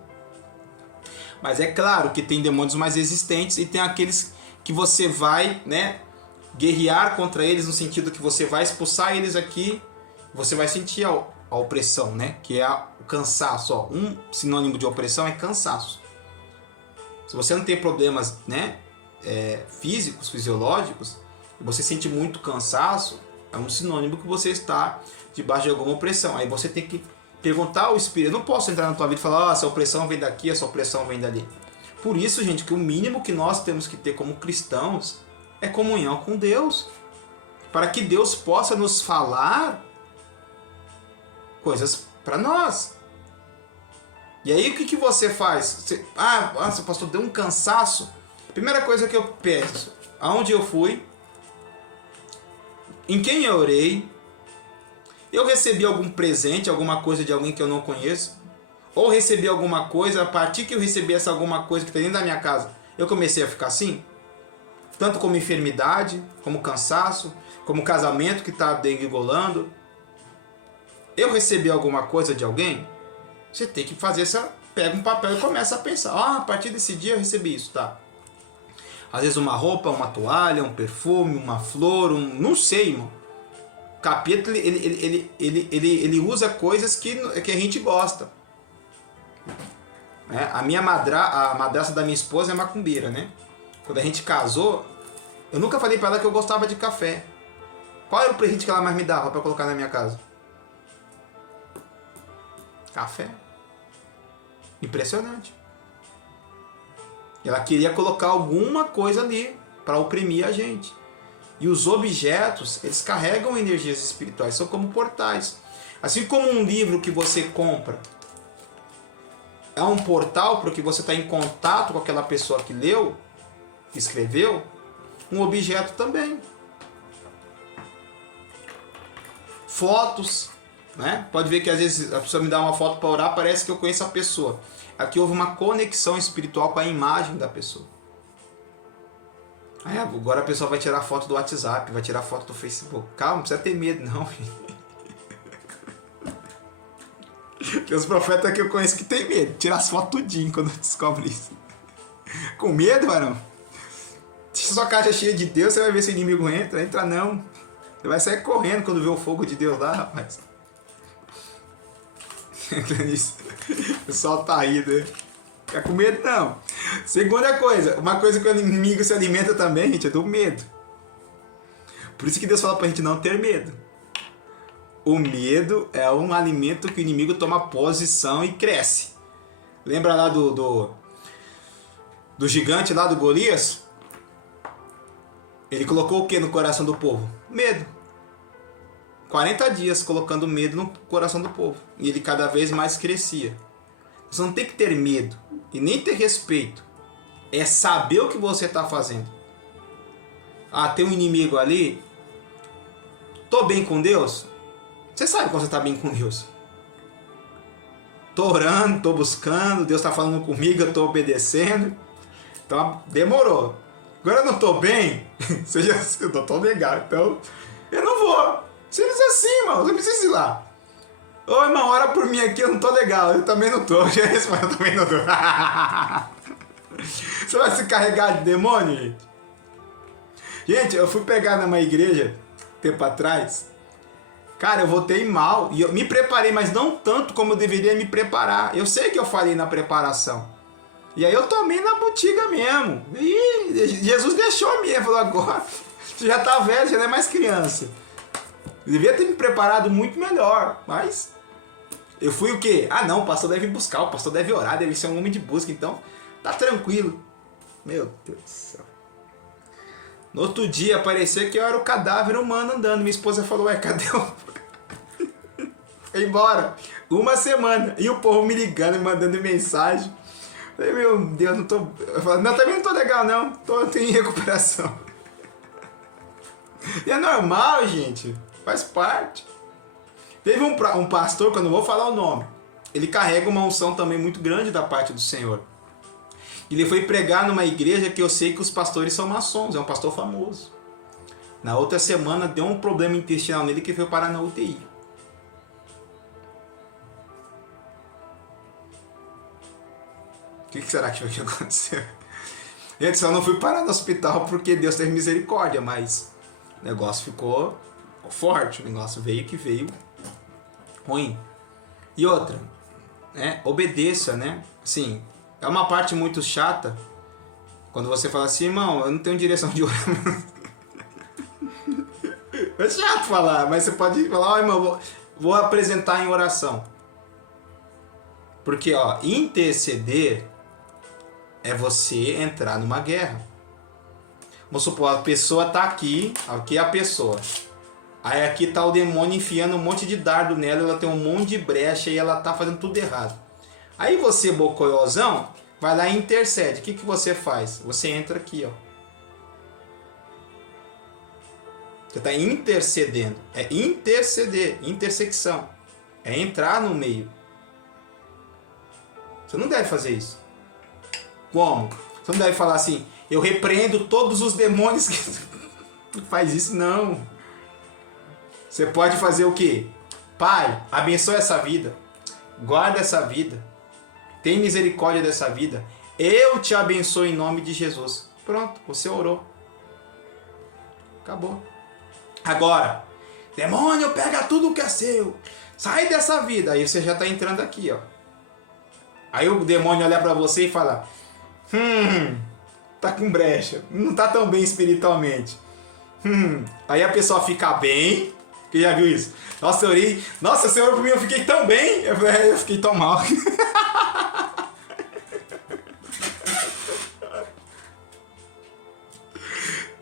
Mas é claro que tem demônios mais resistentes e tem aqueles que você vai, né, guerrear contra eles no sentido que você vai expulsar eles aqui, você vai sentir a opressão, né, que é o cansaço. Ó. Um sinônimo de opressão é cansaço. Se você não tem problemas, né, físicos, fisiológicos, e você sente muito cansaço, é um sinônimo que você está debaixo de alguma opressão. Aí você tem que Perguntar ao Espírito. Eu não posso entrar na tua vida e falar, essa opressão vem daqui, essa opressão vem dali. Por isso, gente, que o mínimo que nós temos que ter como cristãos é comunhão com Deus. Para que Deus possa nos falar coisas para nós. E aí o que você faz? Você, nossa, pastor, deu um cansaço. Primeira coisa que eu penso, aonde eu fui, em quem eu orei, eu recebi algum presente, alguma coisa de alguém que eu não conheço, ou recebi alguma coisa, a partir que eu recebi essa alguma coisa que está dentro da minha casa, eu comecei a ficar assim? Tanto como enfermidade, como cansaço, como casamento que está degringolando. Eu recebi alguma coisa de alguém? Você tem que fazer essa... Pega um papel e começa a pensar. A partir desse dia eu recebi isso, tá? Às vezes uma roupa, uma toalha, um perfume, uma flor, não sei, irmão. O capeta, ele usa coisas que a gente gosta. A madrasta da minha esposa é macumbeira, né? Quando a gente casou, eu nunca falei pra ela que eu gostava de café. Qual era o presente que ela mais me dava pra colocar na minha casa? Café. Impressionante. Ela queria colocar alguma coisa ali para oprimir a gente. E os objetos, eles carregam energias espirituais, são como portais. Assim como um livro que você compra é um portal porque você está em contato com aquela pessoa que leu, que escreveu, um objeto também. Fotos, né? Pode ver que às vezes a pessoa me dá uma foto para orar, parece que eu conheço a pessoa. Aqui houve uma conexão espiritual com a imagem da pessoa. Agora a pessoa vai tirar foto do WhatsApp, vai tirar foto do Facebook. Calma, não precisa ter medo não. Tem os profetas que eu conheço que tem medo. Tira as fotos tudinho quando descobre isso. Com medo, varão? Se sua caixa é cheia de Deus, você vai ver se o inimigo entra. Entra não. Você vai sair correndo quando vê o fogo de Deus lá, rapaz. Entra nisso. O pessoal tá aí, né? Fica com medo não. Segunda coisa, uma coisa que o inimigo se alimenta também, gente, é do medo. Por isso que Deus fala pra gente não ter medo. O medo é um alimento que o inimigo toma posição e cresce. Lembra lá do gigante lá do Golias? Ele colocou o que no coração do povo? Medo. 40 dias colocando medo no coração do povo. E ele cada vez mais crescia. Você não tem que ter medo e nem ter respeito. É saber o que você está fazendo. Tem um inimigo ali. Tô bem com Deus? Você sabe quando você está bem com Deus. Tô orando, tô buscando, Deus está falando comigo, eu tô obedecendo. Então demorou. Agora eu não tô bem, eu não tô legal, então eu não vou. Simples assim, irmão, não precisa ir lá. Ô irmão, ora por mim aqui, eu não tô legal, eu também não tô. Eu também não tô. Você vai se carregar de demônio, gente? Gente, eu fui pegar numa igreja, tempo atrás. Cara, eu voltei mal. E eu me preparei, mas não tanto como eu deveria me preparar. Eu sei que eu falei na preparação. E aí eu tomei na botiga mesmo. E Jesus deixou a minha. Falou, agora, você já tá velho, já não é mais criança. Eu devia ter me preparado muito melhor. Mas eu fui o quê? Não, o pastor deve buscar, o pastor deve orar, deve ser um homem de busca. Então, tá tranquilo. Meu Deus do céu. No outro dia, parecia que eu era o cadáver humano andando. Minha esposa falou, cadê o... Foi embora. Uma semana. E o povo me ligando, me mandando mensagem. Eu falei, meu Deus, não tô... Eu falei, não, também não tô legal, não. Tô em recuperação. E é normal, gente. Faz parte. Teve um pastor, que eu não vou falar o nome. Ele carrega uma unção também muito grande da parte do Senhor. Ele foi pregar numa igreja que eu sei que os pastores são maçons, é um pastor famoso. Na outra semana deu um problema intestinal nele que foi parar na UTI. O que será que aconteceu? Gente, só não fui parar no hospital porque Deus teve misericórdia, mas o negócio ficou forte, o negócio veio ruim. E outra, né? Obedeça, né? Assim, é uma parte muito chata quando você fala assim, irmão, eu não tenho direção de orar. É chato falar, mas você pode falar, irmão, vou apresentar em oração. Porque, ó, interceder é você entrar numa guerra. Vamos supor, a pessoa tá aqui é a pessoa. Aí aqui tá o demônio enfiando um monte de dardo nela, ela tem um monte de brecha e ela tá fazendo tudo errado. Aí você, bocoiosão, vai lá e intercede. O que você faz? Você entra aqui, ó. Você está intercedendo. É interceder, intersecção. É entrar no meio. Você não deve fazer isso. Como? Você não deve falar assim, eu repreendo todos os demônios que... Não faz isso, não. Você pode fazer o quê? Pai, abençoa essa vida. Guarda essa vida. Tem misericórdia dessa vida. Eu te abençoo em nome de Jesus. Pronto, você orou. Acabou. Agora, demônio, pega tudo que é seu. Sai dessa vida. Aí você já está entrando aqui, ó. Aí o demônio olha para você e fala, tá com brecha. Não tá tão bem espiritualmente. Aí a pessoa fica bem. Quem já viu isso? Nossa, eu orei. Nossa, você orou por mim, eu fiquei tão bem. Eu fiquei tão mal.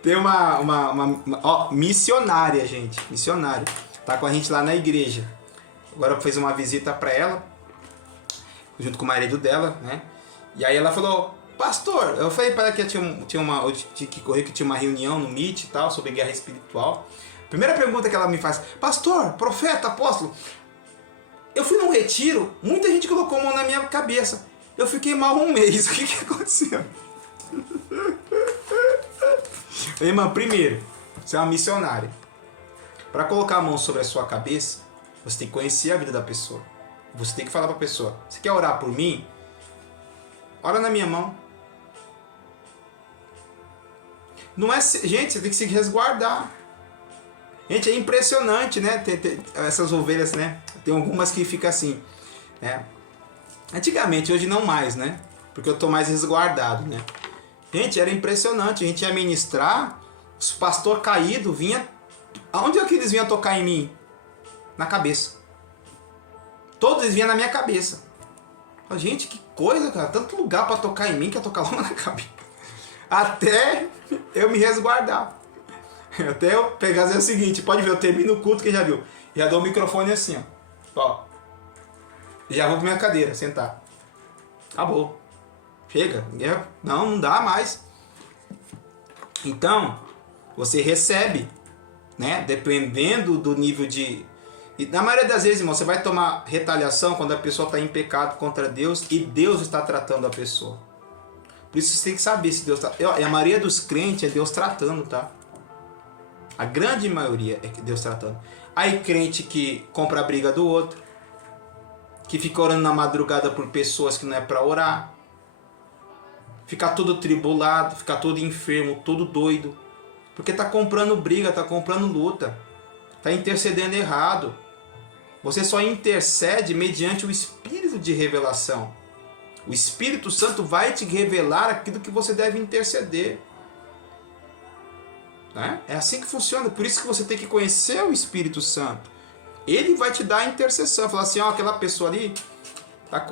Tem uma missionária, gente. Missionária. Tá com a gente lá na igreja. Agora eu fiz uma visita para ela. Junto com o marido dela, né? E aí ela falou, pastor, eu falei para ela que eu tinha que correr, que tinha uma reunião no Meet e tal, sobre guerra espiritual. Primeira pergunta que ela me faz, pastor, profeta, apóstolo, eu fui num retiro, muita gente colocou a mão na minha cabeça. Eu fiquei mal um mês, o que aconteceu? Irmã, primeiro, você é uma missionária. Para colocar a mão sobre a sua cabeça, você tem que conhecer a vida da pessoa. Você tem que falar para a pessoa, você quer orar por mim? Ora na minha mão. Não é, gente, você tem que se resguardar. Gente, é impressionante, né? Tem essas ovelhas, né? Tem algumas que ficam assim, né? Antigamente, hoje não mais, né? Porque eu tô mais resguardado, né? Gente, era impressionante. A gente ia ministrar, os pastor caído vinha... Aonde é que eles vinham tocar em mim? Na cabeça. Todos eles vinham na minha cabeça. Gente, que coisa, cara. Tanto lugar para tocar em mim que ia tocar logo na cabeça. Até eu me resguardar. Até eu pegar o seguinte, pode ver, eu termino o culto, quem já viu? Já dou o microfone assim, ó. Já vou pra minha cadeira, sentar. Acabou. Chega. Não dá mais. Então, você recebe, né? Dependendo do nível de... E na maioria das vezes, irmão, você vai tomar retaliação quando a pessoa está em pecado contra Deus e Deus está tratando a pessoa. Por isso você tem que saber se Deus está... E a maioria dos crentes é Deus tratando, tá? A grande maioria é Deus tratando. Aí crente que compra a briga do outro, que fica orando na madrugada por pessoas que não é para orar, fica todo tribulado, fica todo enfermo, todo doido, porque está comprando briga, está comprando luta, está intercedendo errado. Você só intercede mediante o Espírito de revelação. O Espírito Santo vai te revelar aquilo que você deve interceder. Né? É assim que funciona. Por isso que você tem que conhecer o Espírito Santo. Ele vai te dar a intercessão. Falar assim, ó, aquela pessoa ali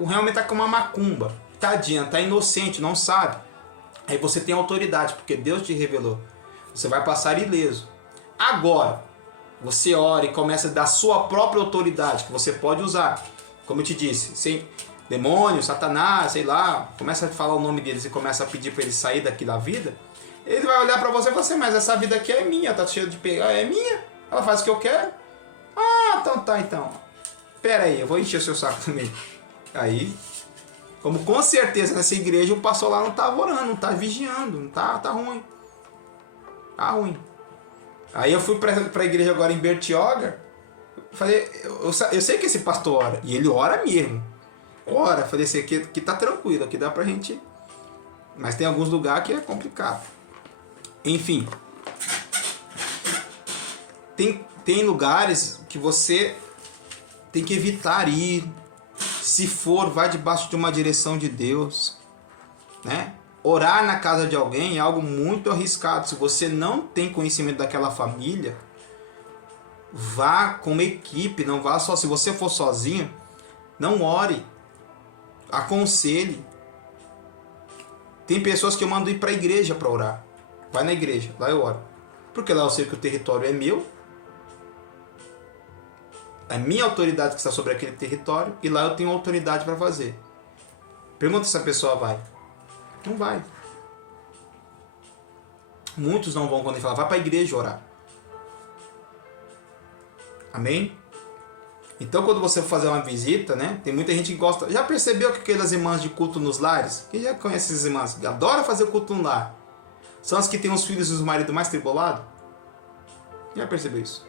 realmente está com uma macumba. Tadinha, está inocente, não sabe. Aí você tem autoridade, porque Deus te revelou. Você vai passar ileso. Agora, você ora e começa da sua própria autoridade, que você pode usar. Como eu te disse, sem demônio, Satanás, sei lá, começa a falar o nome deles e começa a pedir para ele sair daqui da vida. Ele vai olhar para você e falar assim, mas essa vida aqui é minha, tá cheio de pegar, é minha. Ela faz o que eu quero. Ah, então tá, então. Pera aí, eu vou encher o seu saco também. Aí, como com certeza nessa igreja o pastor lá não estava orando, não está vigiando, não tá ruim. Tá ruim. Aí eu fui para a igreja agora em Bertioga, falei, eu sei que esse pastor ora, e ele ora mesmo. Ora, falei assim, aqui tá tranquilo, aqui dá pra gente... Mas tem alguns lugares que é complicado. Enfim. Tem lugares que você tem que evitar ir. Se for, vai debaixo de uma direção de Deus, né? Orar na casa de alguém é algo muito arriscado. Se você não tem conhecimento daquela família, vá com uma equipe, não vá só. Se você for sozinho, não ore. aconselhe. Tem pessoas que eu mando ir para a igreja para orar. Vai na igreja, lá eu oro. Porque lá eu sei que o território é meu. É minha autoridade que está sobre aquele território. E lá eu tenho autoridade para fazer. Pergunta se a pessoa vai. Não vai. Muitos não vão quando ele fala, vai para a igreja orar. Amém? Então quando você for fazer uma visita, né? Tem muita gente que gosta. Já percebeu que aquelas irmãs de culto nos lares? Quem já conhece essas irmãs? Que adora fazer culto no lar. São as que têm os filhos e os maridos mais tribulados? Já percebeu isso?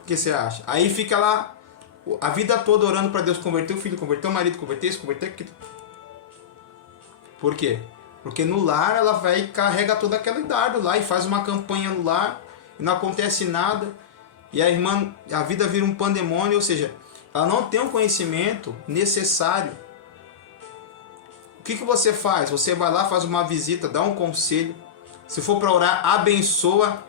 O que você acha? Aí fica lá a vida toda orando para Deus converter o filho, converter o marido, converter isso, converter aquilo. Por quê? Porque no lar ela vai e carrega toda aquela dardo lá e faz uma campanha no lar e não acontece nada. E a vida vira um pandemônio, ou seja, ela não tem o conhecimento necessário. O que você faz? Você vai lá, faz uma visita, dá um conselho. Se for para orar, abençoa.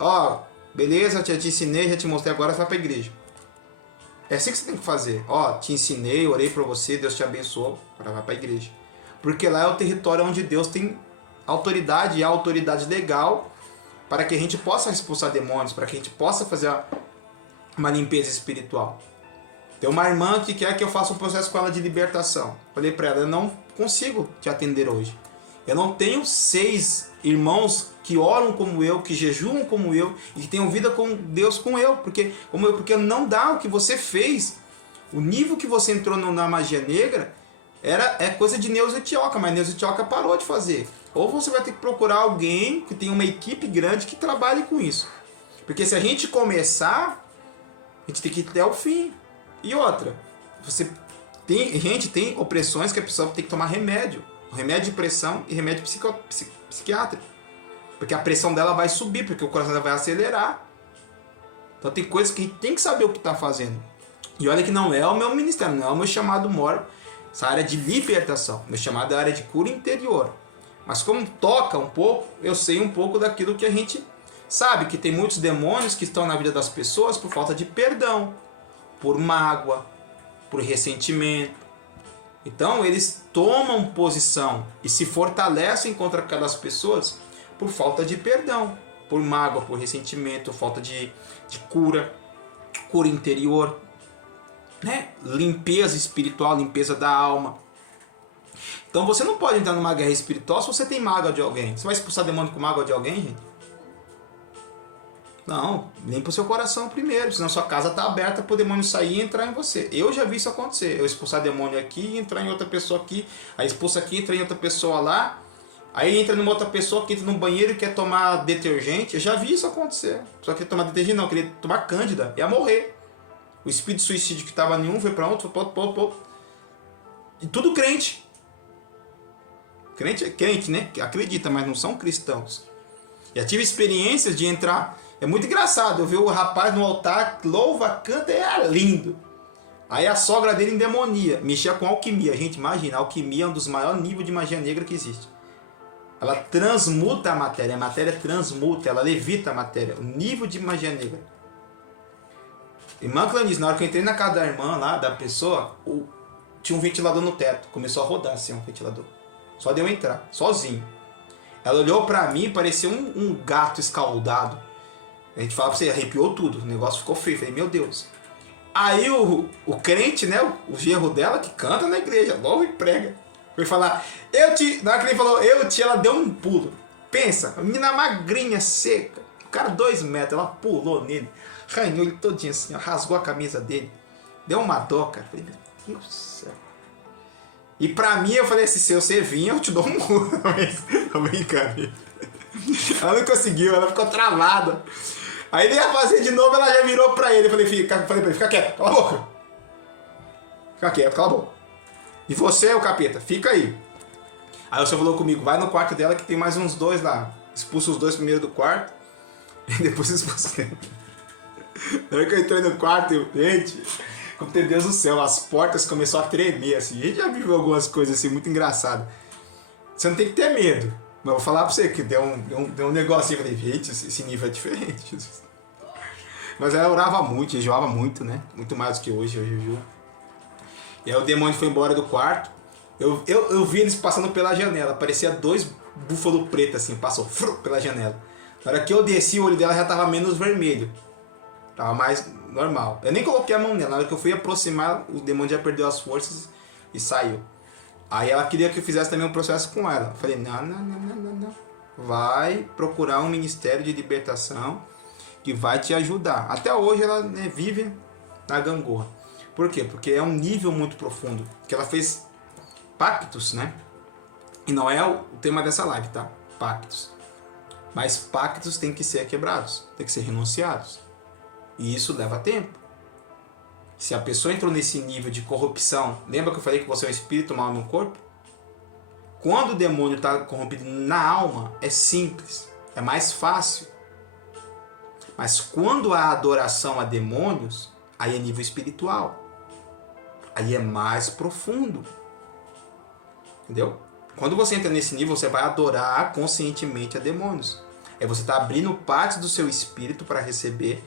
Ó, beleza, já te ensinei, já te mostrei, agora vai para a igreja. É assim que você tem que fazer. Ó, te ensinei, orei para você, Deus te abençoou, agora vai para a igreja. Porque lá é o território onde Deus tem autoridade, e a autoridade legal para que a gente possa expulsar demônios, para que a gente possa fazer uma limpeza espiritual. Tem uma irmã que quer que eu faça um processo com ela de libertação. Falei para ela, eu não consigo te atender hoje. Eu não tenho 6 irmãos que oram como eu, que jejuam como eu e que tenham vida com Deus como eu. Porque não dá o que você fez. O nível que você entrou na magia negra é coisa de Neuza Tioca, mas Neuza Tioca parou de fazer. Ou você vai ter que procurar alguém que tenha uma equipe grande que trabalhe com isso. Porque se a gente começar, a gente tem que ir até o fim. E outra, tem opressões que a pessoa tem que tomar remédio. Remédio de pressão e remédio psiquiátrico. Porque a pressão dela vai subir, porque o coração dela vai acelerar. Então tem coisas que a gente tem que saber o que está fazendo. E olha que não é o meu ministério, não é o meu chamado maior, essa área de libertação. Meu chamado é a área de cura interior. Mas como toca um pouco, eu sei um pouco daquilo que a gente sabe, que tem muitos demônios que estão na vida das pessoas por falta de perdão, por mágoa, por ressentimento. Então eles tomam posição e se fortalecem contra aquelas pessoas por falta de perdão, por mágoa, por ressentimento, falta de cura interior, né? Limpeza espiritual, limpeza da alma. Então você não pode entrar numa guerra espiritual se você tem mágoa de alguém. Você vai expulsar demônio com mágoa de alguém, gente? Não, limpa o seu coração primeiro, senão sua casa está aberta para o demônio sair e entrar em você. Eu já vi isso acontecer, eu expulsar demônio aqui e entrar em outra pessoa aqui, aí expulsa aqui, entra em outra pessoa lá, aí entra numa outra pessoa que entra no banheiro e quer tomar detergente. Eu já vi isso acontecer. Só que tomar detergente não, queria tomar cândida, ia morrer. O espírito de suicídio que estava em um foi para outro, foi para outro. E tudo crente. Crente é crente, né? Que acredita, mas não são cristãos. Já tive experiências de entrar. É muito engraçado, eu vi o rapaz no altar, louva, canta, é lindo. Aí a sogra dele em demonia, mexia com alquimia. Gente, imagina, a alquimia é um dos maiores níveis de magia negra que existe. Ela transmuta a matéria transmuta, ela levita a matéria, o nível de magia negra. Irmã Clanice, na hora que eu entrei na casa da irmã lá, da pessoa, tinha um ventilador no teto, começou a rodar assim, um ventilador. Só deu entrar, sozinho. Ela olhou pra mim, parecia um gato escaldado. A gente fala pra você, arrepiou tudo, o negócio ficou feio. Falei, meu Deus. Aí o crente, né, o genro dela, que canta na igreja, logo e prega, foi falar, na hora que ele falou, ela deu um pulo. Pensa, a menina magrinha, seca, o cara 2 metros, ela pulou nele, arranhou ele todinho assim, rasgou a camisa dele, deu uma dó, cara. Falei, meu Deus do céu. E pra mim, eu falei assim, se você vir, eu te dou um murro. Tô brincando. Ela não conseguiu, ela ficou travada. Aí ele ia fazer de novo, ela já virou pra ele. Eu falei pra ele, fica quieto, cala a boca. Fica quieto, cala a boca. E você, o capeta, fica aí. Aí o senhor falou comigo, vai no quarto dela que tem mais uns 2 lá. Expulsa os 2 primeiro do quarto, e depois expulsa dentro. Na hora que eu entrei no quarto, gente, como tem Deus do céu, as portas começaram a tremer assim. A gente já viu algumas coisas assim muito engraçadas. Você não tem que ter medo. Mas eu vou falar pra você que deu um negocinho. Eu falei, gente, esse nível é diferente. Mas ela orava muito, jejuava muito, né? Muito mais do que hoje, eu jejuo. E aí o demônio foi embora do quarto. Eu vi eles passando pela janela. Parecia 2 búfalos pretos assim, passou pela janela. Na hora que eu desci, o olho dela já tava menos vermelho. Tava mais normal. Eu nem coloquei a mão nela. Na hora que eu fui aproximar, o demônio já perdeu as forças e saiu. Aí ela queria que eu fizesse também um processo com ela. Eu falei, não. Vai procurar um ministério de libertação que vai te ajudar. Até hoje ela, né, vive na gangorra. Por quê? Porque é um nível muito profundo. Que ela fez pactos, né? E não é o tema dessa live, tá? Pactos. Mas pactos têm que ser quebrados, têm que ser renunciados. E isso leva tempo. Se a pessoa entrou nesse nível de corrupção, lembra que eu falei que você é um espírito, uma alma e um corpo? Quando o demônio está corrompido na alma, é simples, é mais fácil. Mas quando há adoração a demônios, aí é nível espiritual. Aí é mais profundo. Entendeu? Quando você entra nesse nível, você vai adorar conscientemente a demônios. Aí você está abrindo parte do seu espírito para receber